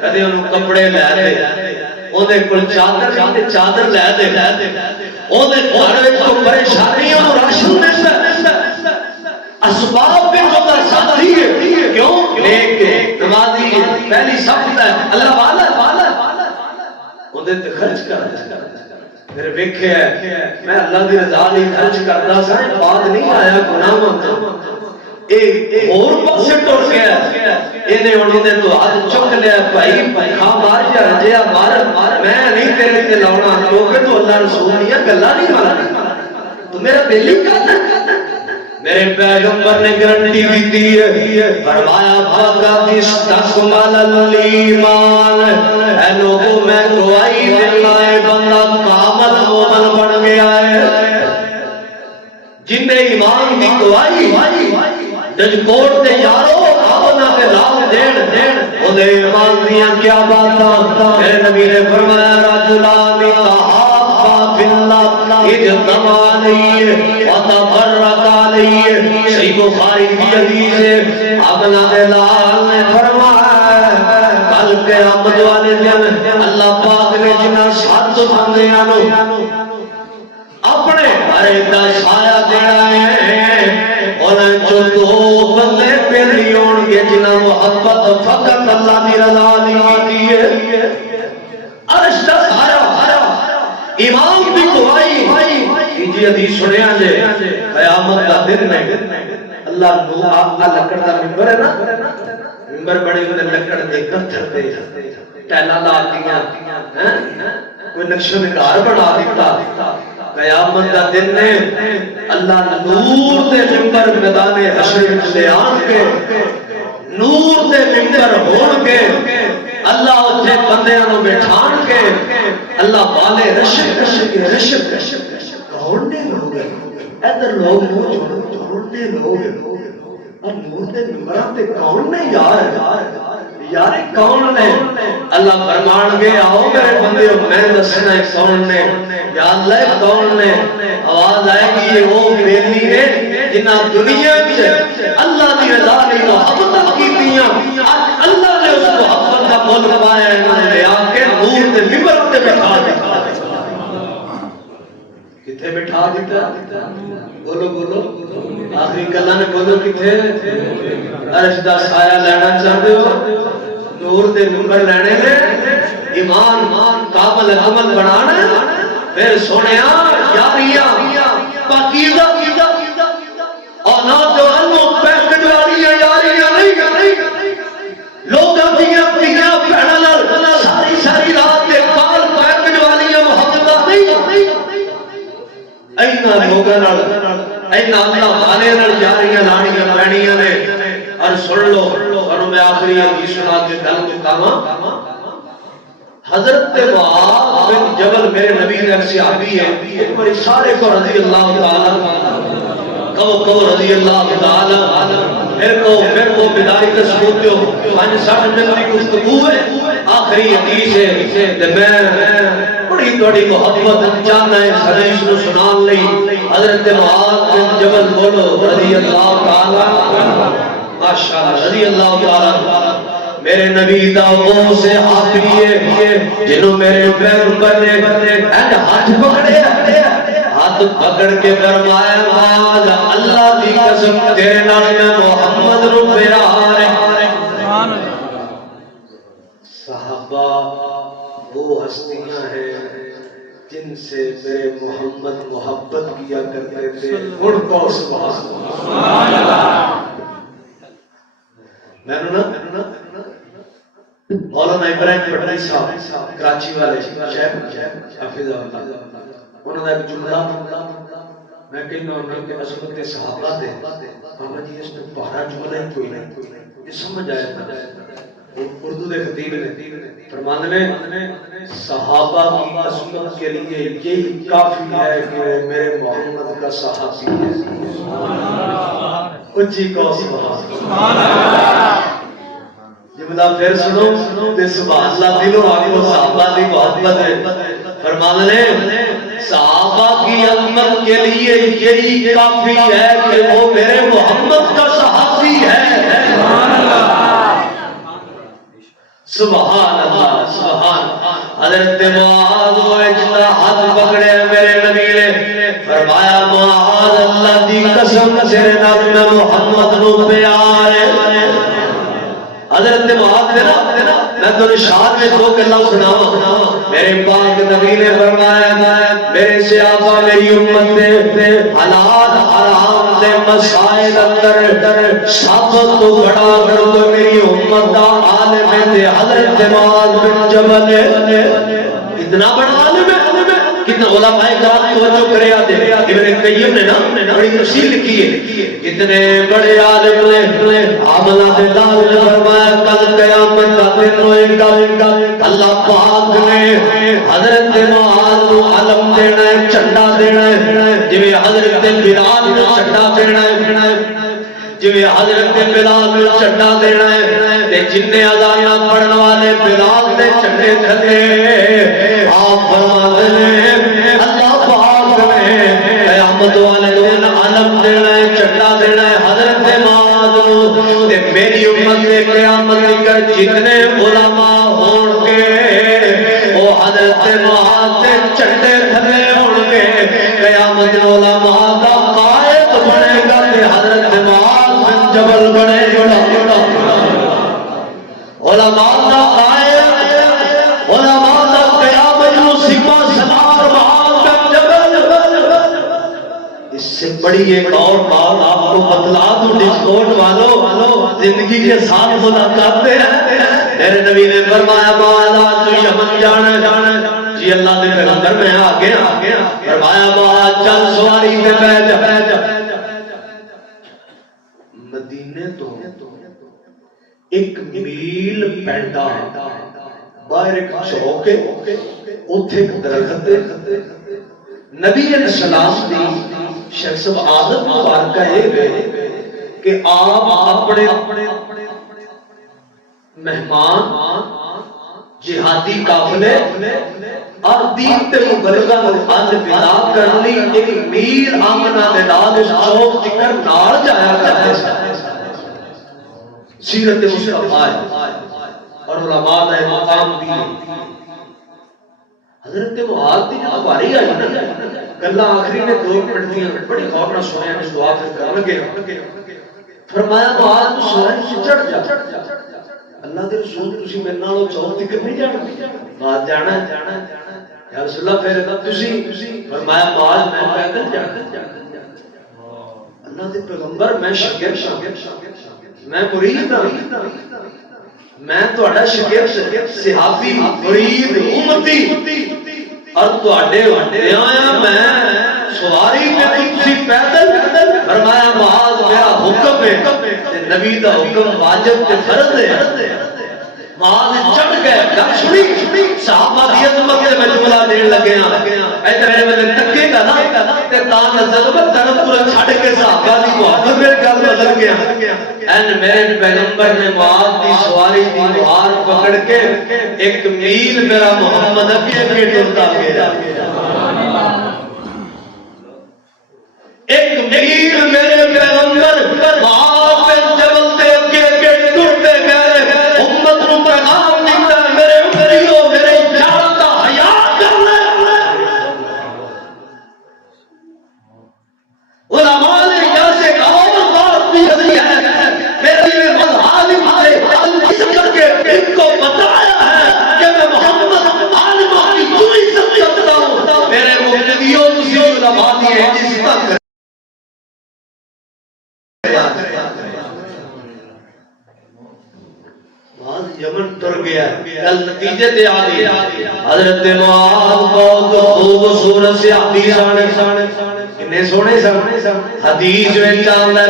کدے اونوں کپڑے لے دے اودے کول چادر تے چادر لے دے اودے گھر وچ کوئی پریشانی اونوں راشن دیندا اسباب پہ ہوتا ساتھی ہے کیوں نیک نمازی پہلی صف ہے اللہ والا اودے تے خرچ کردا پھر ویکھیا میں اللہ دی رضا لئی خرچ کردا سا بعد نہیں آیا گناہ مند ایک اور پاسے ٹر گیا اینے انہوں نے تو ہاتھ چک لیا بھائی کھا مار یا رجیا مار میں نہیں تیرے تے لاؤنا کیونکہ تو اللہ رسول نہیں ہے گلا نہیں مارا تو میرا بیلی کہتا میرے پیغمبر نے گارنٹی دی ہے فرمایا بھاگا استقبال الایمان اے لوگوں میں گواہی دینا ہے بندہ کامل مومن بن گیا ہے جن نے ایمان کی گواہی دجکوٹ دے یارو آونا دے لام دین اودے ایمان دیاں کیا باتاں میرے نبی نے فرمایا رجلان تحابا فی اللہ اجتماع علیہ وتفرق علیہ صحیح بخاری کی حدیث ہے اپنا دلال نے فرمایا کل قیامت والے دن اللہ پاک نے جنہاں ساتھ بندیاں نو اپنے ہر دا سایہ دینا ہے انہیں جو دو بندے پہلی ہون گے جنہاں محبت فقط اللہ دی رضا دی ہے عرش دا سایہ امام بھی گواہی جی حدیث سنیا جے قیامت کا دن میں اللہ لکڑ دا ممبر ہے نا ممبر بڑے ہونے لکڑ دے کر تھرتے ٹیلا داتیاں کوئی نقش نگار بنا دیتا قیامت کا دن نے اللہ نور دے ممبر میدان حشر لے آن کے نور دے ممبر ہون کے اللہ اتنے بندیاں نو بٹھان کے اللہ والے رشک گھوڑنے لوگ ادھر لوگ گھوڑنے لوگ اور نور دے ممبراں تے کون نے یار کون نے اللہ فرمان گے آؤ میرے بندیو میں دسنا ہے کون نے یا اللہ کون نے آواز آئے گی یہ وہ بیلی ہے جنہ دنیا میں اللہ دی رضا نے محبت کی دیا اللہ نے اس محبت کا مول پایا ہے انہوں نے آ کے نور دے ممبر تے بٹھا دیا کتنے بٹھا دیتا بولو آخری کلا نے بولو کتنے عرش دا سایہ لینا چاہتے ہو نور دے ممبر لینے لے ایمان کامل عمل بنانا پھر سنیا یاریاں پاکیزہ اور نہ جو انو پیکٹ والی یاریاں نہیں لوگ اپنیاں پہنا ساری رات کے کال پیکٹ والی محبت نہیں اینا لوگاں اینا اللہ والے نال یاریاں لانیاں پہنیاں نے اور سن لو اور میں آخری حدیث سنا کے گل مکاواں حضرت معاذ بن جبل میرے نبی نے صحابی ہے ایک بڑی سارے کو رضی اللہ تعالی کہو رضی اللہ تعالی پھر کو بدائی تے سبوت دیو 5-7 منٹ کی گفتگو ہے آخری حدیث ہے تے میں بڑی بڑی محبت چاہنا ہے حدیث کو سنان لئی حضرت معاذ بن جبل بولو رضی اللہ تعالی ماشاءاللہ رضی اللہ تعالی میرے نبی دا وہ سے آخری ہے جنہوں میرے پیغمبر نے ہاتھ پکڑے ہاتھ پکڑ کے فرمایا معاذ اللہ دی قسم تیرے نال میں محمد نو پیار ہے صحابہ وہ ہستیاں ہیں جن سے میرے محمد محبت کیا کرتے تھے ان کو سبحان اللہ میں نا مولانا ابراہیم پٹنی صاحب کراچی والے شیخ حافظ اللہ انہوں نے ایک جملہ میں کہنا ہوں کہ عظمت صحابہ دے ہمیں جی اس میں پہرا جملہ ہی کوئی نہیں یہ سمجھ آیا تھا اردو دے خطیب نے فرمانے میں صحابہ کی عظمت کے لیے یہی کافی ہے کہ وہ میرے محمد کا صحابی ہے اچھی کو سبحان اللہ جملہ پھر سنو تے سبحان اللہ دلوں آگے صحابہ دی محبت ہے فرمانے صحابہ کی عظمت کے لیے یہی کافی ہے کہ وہ میرے محمد کا صحابی ہے سبحان اللہ سبحان حضرت معاذ وہ اجلا ہاتھ پکڑے میرے نبی نے فرمایا معاذ اللہ دی قسم تیرے نال میں محمد نو پیار ہے حضرت معاذ نا میں تو ارشاد میں دو گلاں سناواں میرے پاک نبی نے فرمایا میرے صحابہ میری امت دے حلال حرام دے مسائل اندر سب تو بڑا گروہ میری امت دا عالم ہے حضرت معاذ بن جبل اتنا بڑا عالم ہے کتنا علماء کرام توجہ کرے آتے ابن قیم نے نا بڑی تفسیر لکھی ہے کتنے بڑے عالم نے عاملہ دے دار نے فرمایا کل قیامت کا دن ہوئے گا اللہ پاک نے حضرت معاذ کو علم دینا ہے چنڈا دینا ہے جویں حضرت بلال کو چنڈا دینا ہے جویں حضرت بلال کو چنڈا دینا ہے تے جننے اذاناں پڑھن والے بلال دے چنڈے تھلے آپ فرماتے ہیں اللہ پاک نے قیامت والے دن علم دینا ہے چنڈا دینا ہے حضرت معاذ کو تے میری امت دے قیامت کر جتنے علماء ہون گے وہ حضرت معاذ دے چنڈے تھلے ہون گے قیامت علماء دا قائد بنے گا تے حضرت معاذ بن جبل بنے گا علماء دا قائد علماء دا قیامت نو سپا سلار معاذ بن جبل اس سے بڑی ایک اور بات آپ کو بتلا دوں ڈسکورڈ والوں زندگی کے ساتھ ملاقاتیں ہیں میرے نبی نے فرمایا معاذ تو یمن جانا جی اللہ دے پیغمبر میں آ گیا فرمایا معاذ چل سواری پہ بیٹھ مدینے تو ایک میل پینڈا باہر ایک چوک ہے اوتھے درخت نبی علیہ السلام دی شخص عادت مبارکہ ہے کہ آپ اپنے مہمان جہادی قافلے اور دین تے مبلغاں نوں اج ودا کرن لئی ایک میل آمنا دے نال چوک تکر نال جایا کرتے سن سیرت مصطفی اور علماء دا مقام بھی حضرت معاذ دی جب باری آئی نا گلاں آخری نے 2 منٹ دی بڑی غور نال سنیا اس دعا پھر کرن لگے فرمایا معاذ تو سواری سے چڑھ جا اللہ دے رسول تسی میرے نال چوک تکر نہیں جانا معاذ جانا یا رسول اللہ پھر تسی فرمایا معاذ میں پیدل جانا اللہ دے پیغمبر میں شاگرد میں مرید ہوں میں تہاڈا شاگرد صحابی مرید امتی اور تہاڈے وڈے آیا میں سواری پہ تسی پیدل فرمایا معاذ میرا حکم ہے تے نبی دا حکم واجب تے فرض ہے معاذ چڑھ گئے گل سنی صحابہ دی عظمت تے میں جملہ دین لگے ہاں ادھر میرے تکے گا نا تے تا نظر میں طرف پورا چھڑ کے صحابہ دی محبت میرے گل بدل گیا این میرے پیغمبر نے معاذ دی سواری دی مہار پکڑ کے ایک میل میرا محمد اگے اگے ٹرتا گیا ایک میل میرے پیغمبر معاذ بن جبل تے اگے اگے ٹرتے گئے امت نو پیغام دیتا میرے امریو میرے جان دا حیا کر لے علماء نے یہاں سے ایک اور بات بھی حضری ہے میرے عالم سے عزت کر کے ان کو بتایا ہے کہ میں محمد عالمہ کی کیوں عزت کرتا ہوں میرے مقتدیوں تسی علماء دی عزت کر یمن تر گیا کل نتیجے تے آ گیا حضرت معاذ بہت خوبصورت سے حدیث آنے کنے سونے حدیث وچ آندا ہے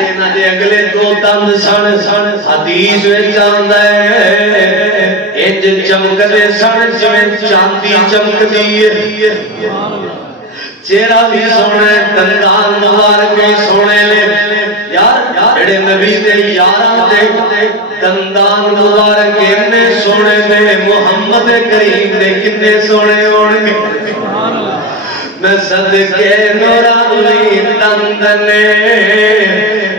انہاں دے اگلے دو دند سن حدیث وچ آندا ہے اج چمکدے سن جویں چاندی چمکدی ہے چہرہ بھی سونا ہے دندان مبارک بھی سونے لے یار جڑے نبی دے یاراں دے دندان مبارک کنے سونے دے محمد کریم دے کنے سونے ہون گے میں صدقے نورانی دندنے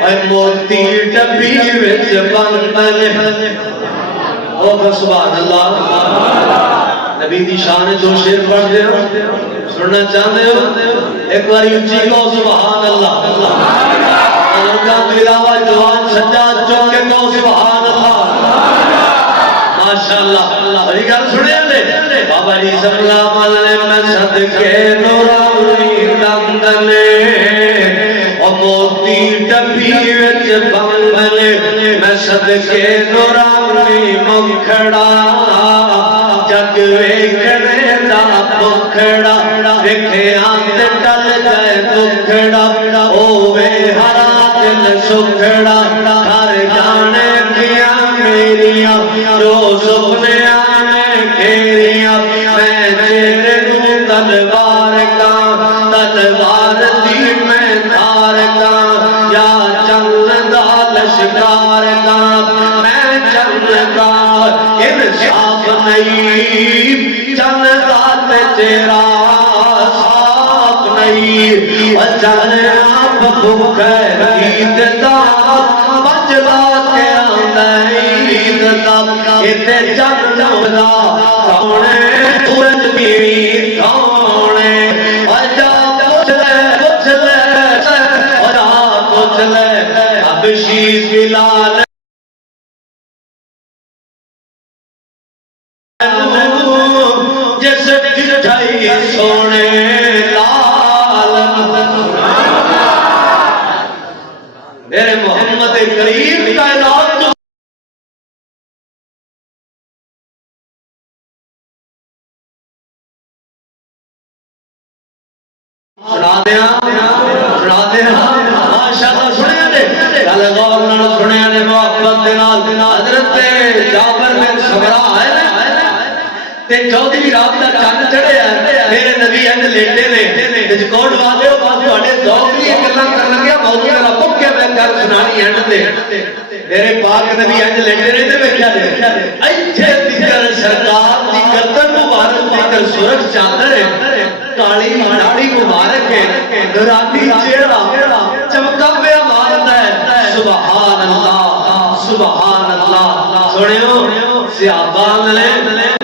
اے موتی ڈبی وچ بندنے او سبحان اللہ نبی دی شان جو شعر پڑھ دے ہو سننا چاہتے ہو ایک بار اونچی کہو سبحان اللہ کا علاوہ جوان سجاد چوک کے کہو سبحان اللہ ماشاءاللہ بڑی گل سنے لے بابا جی سلام علیہ میں صدقے نورانی دندنے اور موتی ڈبی وچ بندنے میں صدقے نورانی مکھڑا جگ ویکھنے دا بکھڑا ویکھیاں تے ٹل جائے دکھڑا اوے ہرا دل سکھڑا ہر جانے کیا میریاں جو سپنے آنے گھیریاں میں تیرے نو تلوار کا تلوار دی میں دھار کا یا چند دا لشکار کا میں چند کا انصاف نہیں چند رات تیرا صاف نہیں چند آپ بھوک عید دا بجلا کے آندا عید دا اتنے چند دا کونے سورج بھی کونے اجا پوچھ لے اجا پوچھ لے حبشی بلال جس ڈھائی سونے لال میرے محمد کریم کا اعلان تو سنا دیا ماشاءاللہ سنیا نے گل غور نال سنیا نے محبت دے نال حضرت جابر بن سمرہ ہے تے چودھری رات دا چند چڑھیا میرے نبی انج لیٹے نے تے کوٹ والے او بس تواڈے ذوق دی گلاں کرن لگا موضوع دا پکے میں کر سنانی اینڈ تے میرے پاک نبی انج لیٹے نے تے ویکھیا دے ایتھے تکر سرکار دی گردن مبارک تکر سورج چادر ہے کالی داڑھی مبارک ہے نورانی چہرہ چمکا پیا ماردا ہے سبحان اللہ سنیو صحابہ نے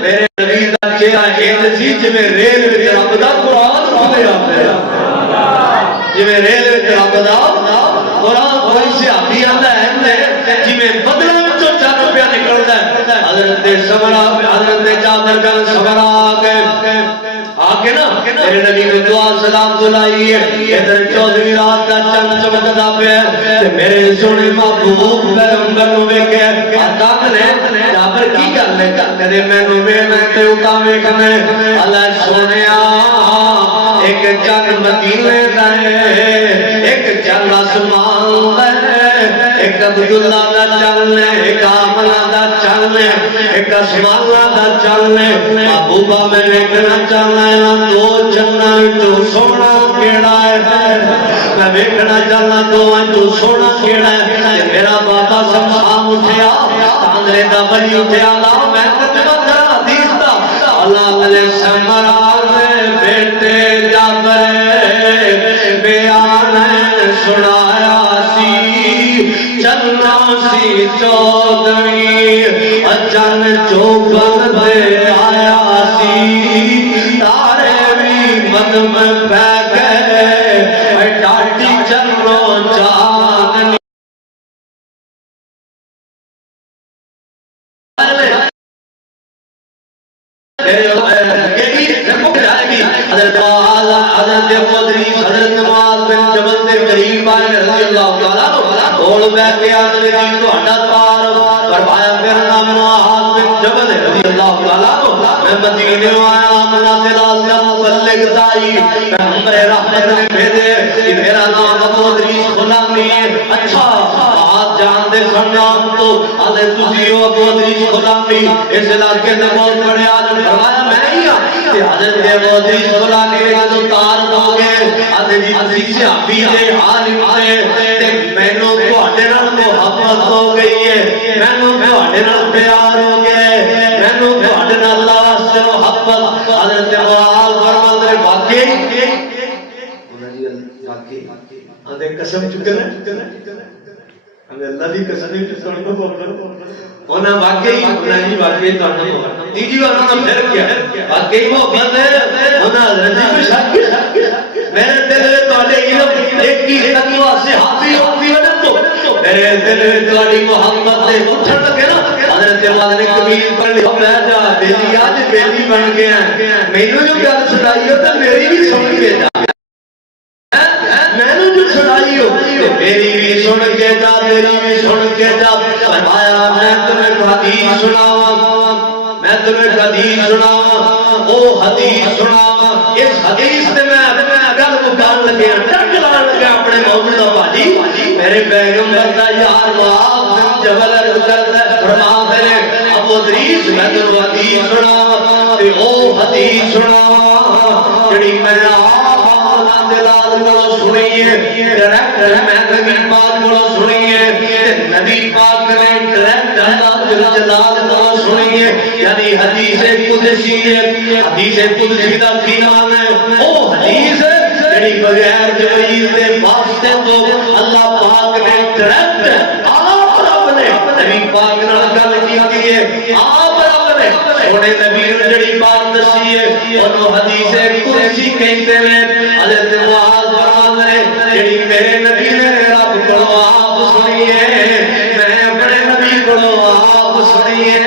میرے نبی دا چہرہ ایک سی جویں ریل وچ رب دا قرآن پڑھے آندا ہے جویں ریل وچ رب دا قرآن کوئی صحابی آندا ہے جویں بدلوں وچوں چن پیا نکلدا ہے حضرت سمرہ حضرت جابر بن سمرہ آگے نا میرے نبی میں دعا سلام دلائی ہے ادھر چودھری رات کا چند چمکدا پیا میرے سونے محبوب پیغمبر نو ویکھیا آدم نے جابر کی گل ہے کدے مینوں ویکھنا تے اُتا ویکھنا اللہ سونیا ایک چن مدینے دا ہے ایک چن آسمان دا ہے ایک عبداللہ دا چن ہے ایک آمنہ دا چن ہے ایک اسماء دا چن ہے محبوبہ میں ویکھنا چاہنا ہے دو چناں تو سونا کیڑا ہے میں ویکھنا چاہنا دوواں تو سونا کیڑا ہے میرا بابا شمشام اٹھیا تانگرے دا بلی اٹھیا لا میں ترجمہ کرا حدیث دا اللہ نے سمراز بیٹے جابر بیان سنایا سی چنا سی چودویں اچن چوبن دے آیا سی تارے بھی مدم پہ گئے ڈاٹی چنوں چاندنی حضرت مدری حضرت نماز بن جبل سے قریب آئے رضی اللہ تعالیٰ بول بیٹھ کے آدھے جی تو ہٹا تار فرمایا میرا نام معاذ بن جبل رضی اللہ تعالیٰ میں مدینے آیا منا دلال کا مبلغ دائی پیغمبر رحمت نے بھیجے کہ میرا نام ابو ادریس غلامی ہے اچھا آج جان دے سنام تو آدھے تسی ہو ابو ادریس غلامی اس علاقے میں بہت بڑے آدم فرمایا میں ہی ہوں کہ حضرت ابو ادریس غلامی کا جو تار ہو گئے آدھے جی تسی سے ابھی دے عالم دے مینوں تو ہٹے نال محبت ہو گئی ہے مینوں تو ہٹے نال پیار ہو گئے مینوں تو ہٹے نال اللہ واسطے محبت حضرت معاذ فرماتے ہیں واقعی انہاں جی واقعی آدھے قسم چکنا ہمیں اللہ دی قسم نہیں سن کو انہاں واقعی انہاں جی واقعی تو تیجی بار انہاں پھر کیا واقعی محبت ہے انہاں حضرت جی میں شک میرے دل میں تواڈے علم ایک ہی تقوی سے حاصل ہوتی ہے تو میرے دل میں تواڈی محبت سے اٹھن لگے نا حضرت معاذ نے کبیر پر لکھا جا بیلی آج بیلی بن گیا مینوں جو گل سنائی ہو تے میری بھی سن کے جا مینوں جو سنائی ہو میری بھی سن کے جا میری بھی سن کے جا فرمایا میں تمہیں حدیث سناواں میں تمہیں حدیث سناواں او حدیث سناواں اس حدیث سے میں گل مکان لگے ٹک لان لگا اپنے موجودہ بھاجی میرے پیغمبر دا یار معاذ بن جبل عرض کرتا ہے فرما میرے ابو ادریس میں تمہیں حدیث سناواں تے او حدیث سناواں جڑی میں دلال کو سنیے ڈائریکٹ میں نبی پاک کو سنیے نبی پاک نے ڈائریکٹ اللہ جلال کو سنیے یعنی حدیث قدسی ہے حدیث قدسی دا کی نام ہے او حدیث جڑی بغیر جبریل دے واسطے تو اللہ پاک نے ڈائریکٹ آپ رب نے نبی پاک نال گل کیتی ہے آپ رب نے سونے نبی نے جڑی بات دسی ہے اونوں حدیث قدسی کہتے ہیں حضرت معاذ فرماتے ہیں جڑی میرے نبی نے رب کو آپ سنیے میں اپنے نبی کو آپ سنیے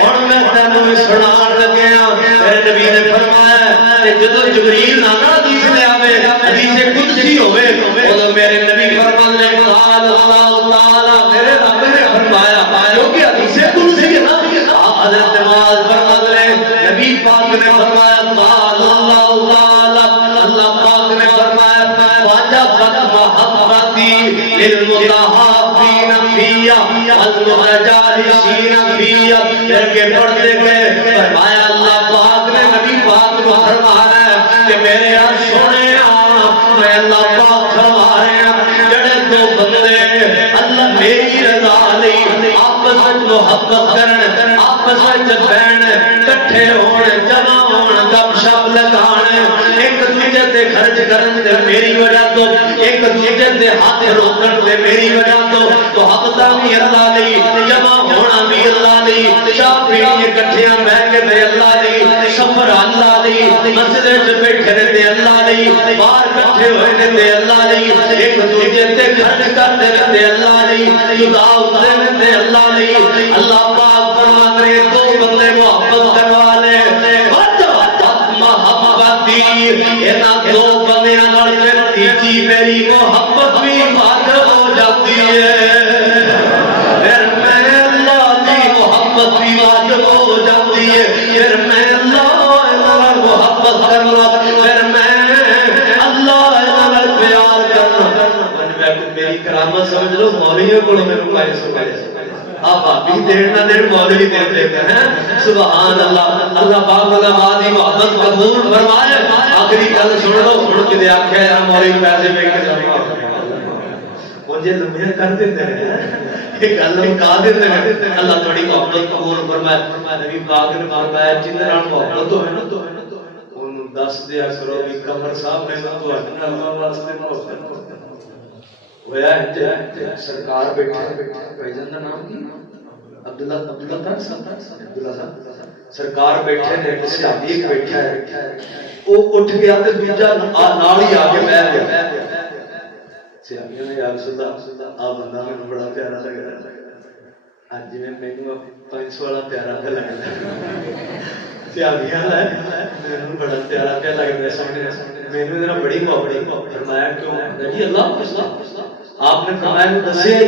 ہن میں تینوں سنان لگا میرے نبی نے فرمایا کہ جدوں جبریل نہ حدیث لے آوے حدیث قدسی ہوے اودوں میرے نبی فرماتے ہیں قال اللہ تعالی میرے رب نے فرمایا جو کہ حدیث قدسی ہے نا حضرت معاذ فرماتے ہیں نبی پاک نے فرمایا قال اللہ تعالی اللہ پاک نے فرمایا واجبت محبتی للمتحابین فیا والمتجالسین فیا پھر کے پڑھتے گئے فرمایا اللہ پاک نے نبی پاک کو فرمایا کہ میرے سونے میں اللہ پاک فرما رہے ہیں جڑے دو بندے اللہ میری رضا لئی آپس میں محبت کرن آپس میں بہن کٹھے ہون جمع ہون گپ شپ لگان ایک دوسرے تے خرچ کرن تے میری وجہ تو ایک دوسرے تے ہاتھ روکن تے میری وجہ تو حقتا بھی اللہ لئی جمع ہونا بھی اللہ لئی شاہ پینی اکٹھیاں بیٹھ کے تے اللہ لئی سفر اللہ لئی مسجد وچ بیٹھے تے اللہ لئی باہر اکٹھے ہوئے تے اللہ لئی ایک دوسرے تے خرچ کرتے تے اللہ لئی جدا ہوتے تے اللہ لئی اللہ پاک فرماتے ہیں دو بندے محبت کروا لے اینا دو بندیاں نال پھر تیجی میری محبت بھی واجب ہو جاتی ہے پھر میں اللہ کی محبت بھی واجب ہو جاتی ہے پھر میں اللہ نال محبت کرنا پھر میں اللہ نال پیار کرنا میری کرامت سمجھ لو مولویوں کو میرے پائے سمجھ آپ بھی دینا دیر مولوی دیتے ہیں سبحان اللہ اللہ پاک علماء دی محبت قبول فرمائے آخری گل سن لو سن کے آخیا یار مولوی پیسے میں جمع ہو مجھے لمبیاں کر دیتے ہیں یہ گل مکا دیتے ہیں اللہ تھوڑی محبت قبول فرمائے نبی پاک نے فرمایا جن نال محبت ہوئے نا تو انہوں دس دیا کرو بھی قمر صاحب نے تو اللہ واسطے محبت ہویا ہے سرکار بیٹھے بھائی جان دا نام کی عبداللہ صاحب سرکار بیٹھے نے صحابی بیٹھا ہے وہ اٹھ گیا تے دوجا نال ہی آ کے بیٹھ گیا صحابیوں نے یا رسول اللہ آ بندہ مینوں بڑا پیارا لگ رہا ہے اج میں مینوں 500 والا پیارا پہ لگ رہا ہے صحابیاں مینوں بڑا پیارا پہ لگ رہا ہے سامنے مینوں ذرا بڑی محبت فرمایا کیوں جی اللہ آپ نے فرمایا دسیا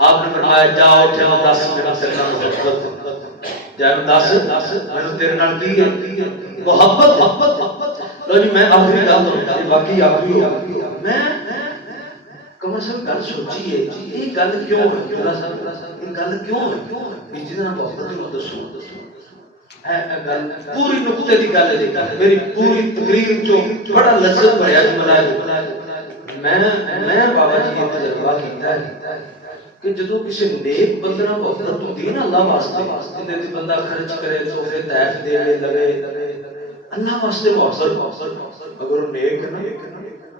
آپ نے فرمایا جاؤ اٹھے 10 میرا تیرے نال محبت جب 10 میں تیرے نال کی ہے محبت لو جی میں آخری گل باقی آخری ہو میں کمر صاحب گل سوچی ہے یہ گل کیوں ہے اللہ صاحب یہ گل کیوں ہے جنہاں محبت نو دسو پوری نقطے کی گل ہے میری پوری تقریر چ بڑا لذت بھریا جملہ ہے میں بابا جی یہ تجربہ کیتا ہے کہ جدو کسی نیک بندے نال محبت ہوندی ہے نا اللہ واسطے تے بندہ خرچ کرے تو پھر تحف دے لگے اللہ واسطے محبت اگر وہ نیک نا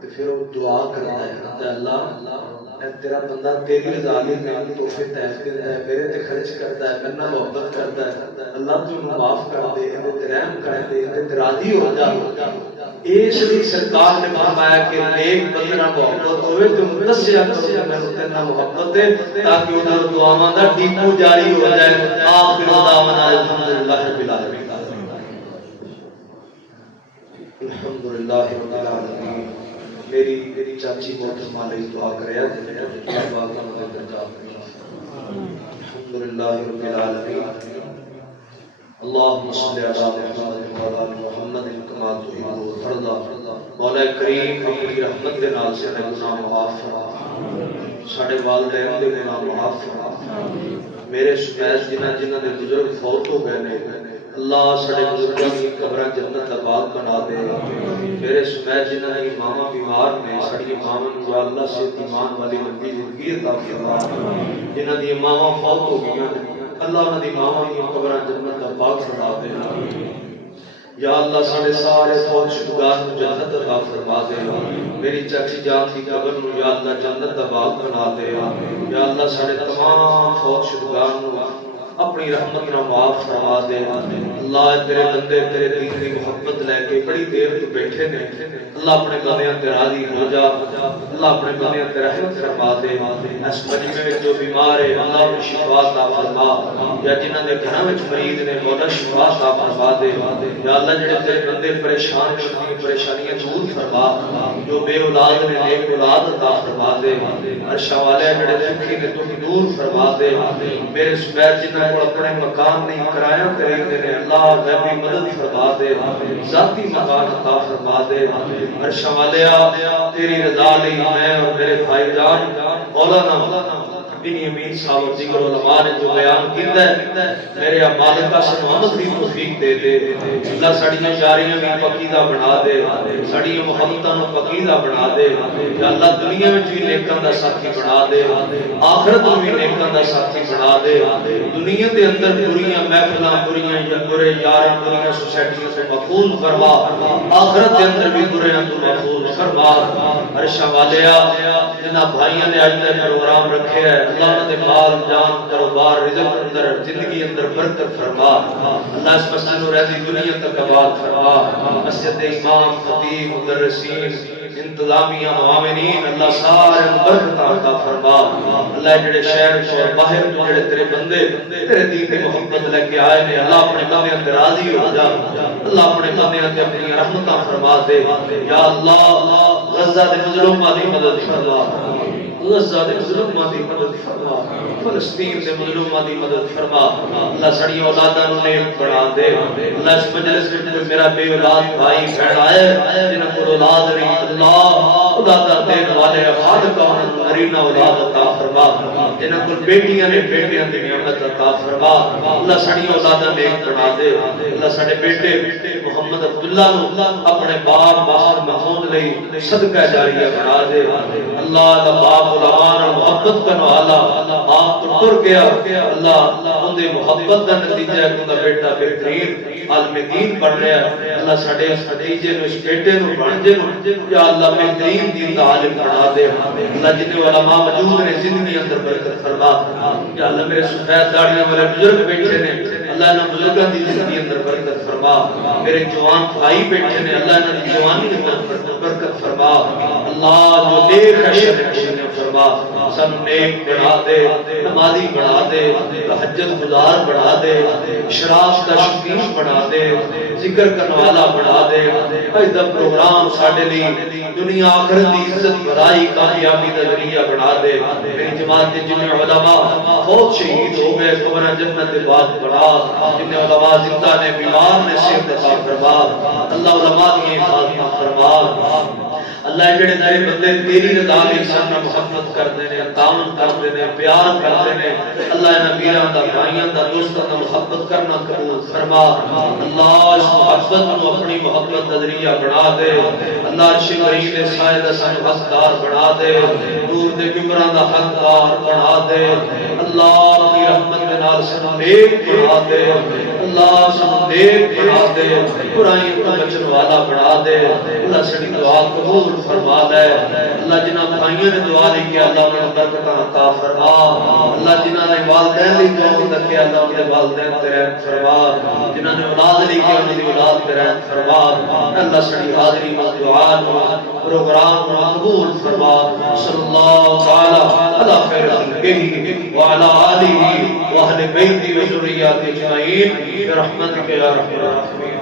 تو پھر وہ دعا کرتا ہے کہ اللہ تیرا بندہ تیری رضا لئی میری تحفے تحف دیتا ہے میرے تے خرچ کرتا ہے میرے نال محبت کرتا ہے اللہ تو انہوں معاف کر دے انہوں تے رحم کر دے انہوں تے راضی ہو جا اس لیے سرکار نے فرمایا کہ نیک بندے نال محبت ہوئے تو مدسیا کرو کہ میں تیرے نال محبت ہے تاکہ انہاں دعاواں دا ڈیپو جاری ہو جائے آخر دعوانا الحمدللہ رب العالمین الحمدللہ رب العالمین میری چاچی محترمہ علیہ دعا کریا دعا کا مدد درجات الحمدللہ رب العالمین اللهم صل على محمد وعلى ال محمد كما تحب وترضى مولا کریم اپنی رحمت دے نال سارے گناہ معاف فرما ساڈے والدین دے گناہ معاف فرما میرے سمیت جنہاں دے بزرگ فوت ہو گئے نے اللہ ساڈے بزرگاں دی قبراں جنت دا باغ بنا دے میرے سمیت جنہاں دی ماواں بیمار نے ساڈی ماواں نوں اللہ سے ایمان والی لمبی زندگی عطا فرما جنہاں دی ماواں فوت ہو گئیاں اللہ انہاں دی ماواں دی قبراں جنت دا باغ بنا دے یا اللہ ساڈے سارے فوت شدگان نوں جنت عطا فرما دے میری چاچی جان دی قبر نوں یا اللہ جنت دا باغ بنا دے یا اللہ ساڈے تمام فوت شدگان نوں اپنی رحمت نہ معاف فرما دے اللہ تیرے بندے تیرے دین کی محبت لے کے بڑی دیر تو بیٹھے نے اللہ اپنے بندیاں تے راضی ہو جا اللہ اپنے بندیاں تے رحمت فرما دے اس مجمع میں جو بیمار ہے اللہ کو شفا عطا فرما یا جنہاں دے گھراں وچ مریض نے مولا شفا عطا فرما دے یا اللہ جڑے تیرے بندے پریشان نے اپنی پریشانیاں دور فرما جو بے اولاد نے نیک اولاد عطا فرما دے عرش والے جڑے دکھی نے تو دور فرما دے میرے سمیت جنہاں کو اپنے مکان نہیں کرایا تیرے نے اللہ غیبی مدد فرما دے ذاتی مکان عطا فرما دے عرش والیا تیری رضا لئی میں اور میرے بھائی جان مولانا بنی امین صاحب اور دیگر علماء نے جو بیان کیتا ہے میرے مالکہ سے محمد کی توفیق دے دے اللہ ساڑیاں یاریاں بھی پقیدہ بنا دے ساڑیاں محبتاں نو پقیدہ بنا دے یا اللہ دنیا میں بھی نیکاں دا ساتھی بنا دے آخرت میں بھی نیکاں دا ساتھی بنا دے دنیا دے اندر بریاں محفلاں بریاں یا برے یاراں بریاں سوسائٹیوں سے محفوظ فرما آخرت دے اندر بھی برے نہ تو محفوظ فرما عرش والیا جنہاں بھائیاں نے اج دے پروگرام رکھے ہے اللہ نے مال جان کاروبار رزق اندر زندگی اندر برکت فرما اللہ اس مسجد نو رہتی دنیا تک آباد فرما مسجد امام خطیب مدرسین انتظامیہ معاونین اللہ سارے برکت عطا فرما اللہ جڑے شہر اور باہر تو جڑے تیرے بندے تیرے دین کی محبت لے کے آئے نے اللہ اپنے بندیاں تے راضی ہو جا اللہ اپنے بندیاں تے اپنی رحمتاں فرما دے یا اللہ غزہ دے مظلوماں دی مدد فرما غزہ دے مظلوماں دی مدد فرما فلسطین دے مظلوماں دی مدد فرما اللہ سڑی اولاداں نوں نیک بنا دے اللہ اس مجلس وچ میرا بے اولاد بھائی بہن آئے جنہاں کو اولاد نہیں اللہ اولاد دین والے خالق انہاں نوں نرینہ اولاد عطا فرما جنہاں کول بیٹیاں نے بیٹیاں دی نعمت عطا فرما اللہ ساری اولاداں نیک بنا دے اللہ ساڈے بیٹے محمد عبداللہ نوں اپنے باپ محمود لئی صدقہ جاریہ بنا دے اللہ دا باپ علماء نال محبت کرن والا آپ تو ٹر گیا اللہ ان دی محبت دا نتیجہ ہے کہ بیٹا بہترین عالم دین بن رہا ہے اللہ ساڈے اس نتیجے نو اس بیٹے نو بھانجے نو یا اللہ بہترین دین دا عالم بنا دے اللہ جتنے علماء موجود نے زندگی اندر برکت فرما یا اللہ میرے سفید داڑھیاں والے بزرگ بیٹھے نے اللہ انہاں بزرگاں دی زندگی اندر برکت فرما میرے جوان بھائی بیٹھے نے اللہ انہاں دی جوانی اندر برکت فرما اللہ جو نیک ہے فرما سب نیک بنا دے نمازی بنا دے تہجد گزار بنا دے شراب کا شوقین بنا دے ذکر کرنے والا بنا دے اج دا پروگرام ساڈے لئی دنیا آخرت دی عزت بھلائی کامیابی دا ذریعہ بنا دے میری جماعت کے جن علماء بہت شہید ہو گئے قبر جنت بعد بڑا جن علماء زندہ نے بیمار نے صحت عطا فرما اللہ علماء کی حفاظت فرما اللہ جڑے نئے بندے تیری رضا دے سامنے محبت کردے نے تعاون کردے نے پیار کردے نے اللہ انہاں پیراں دا بھائیاں دا دوستاں دا محبت کرنا قبول فرما اللہ اس محبت نو اپنی محبت دا ذریعہ بنا دے اللہ شکری دے سائے دا سانو حقدار بنا دے نور دے ممبراں دا حقدار بنا دے اللہ اپنی رحمت دے نال سانو نیک بنا دے اللہ سانو نیک بنا دے برائیوں تو بچن والا بنا دے اللہ ساری دعا قبول فرما دے اللہ جنہاں بھائیوں نے دعا لی کہ اللہ انہیں برکتاں عطا فرما اللہ جنہاں نے والدین لی دعا کی اللہ انہیں والدین تے رحم فرما جنہاں نے اولاد لی کہ انہیں اولاد تے رحم فرما اللہ ساری حاضری و دعا پروگرام قبول فرما صلی اللہ تعالی علی خیر خلقہ وعلی آلہ واہل بیتہ و ذریاتہ اجمعین برحمتک یا ارحم الراحمین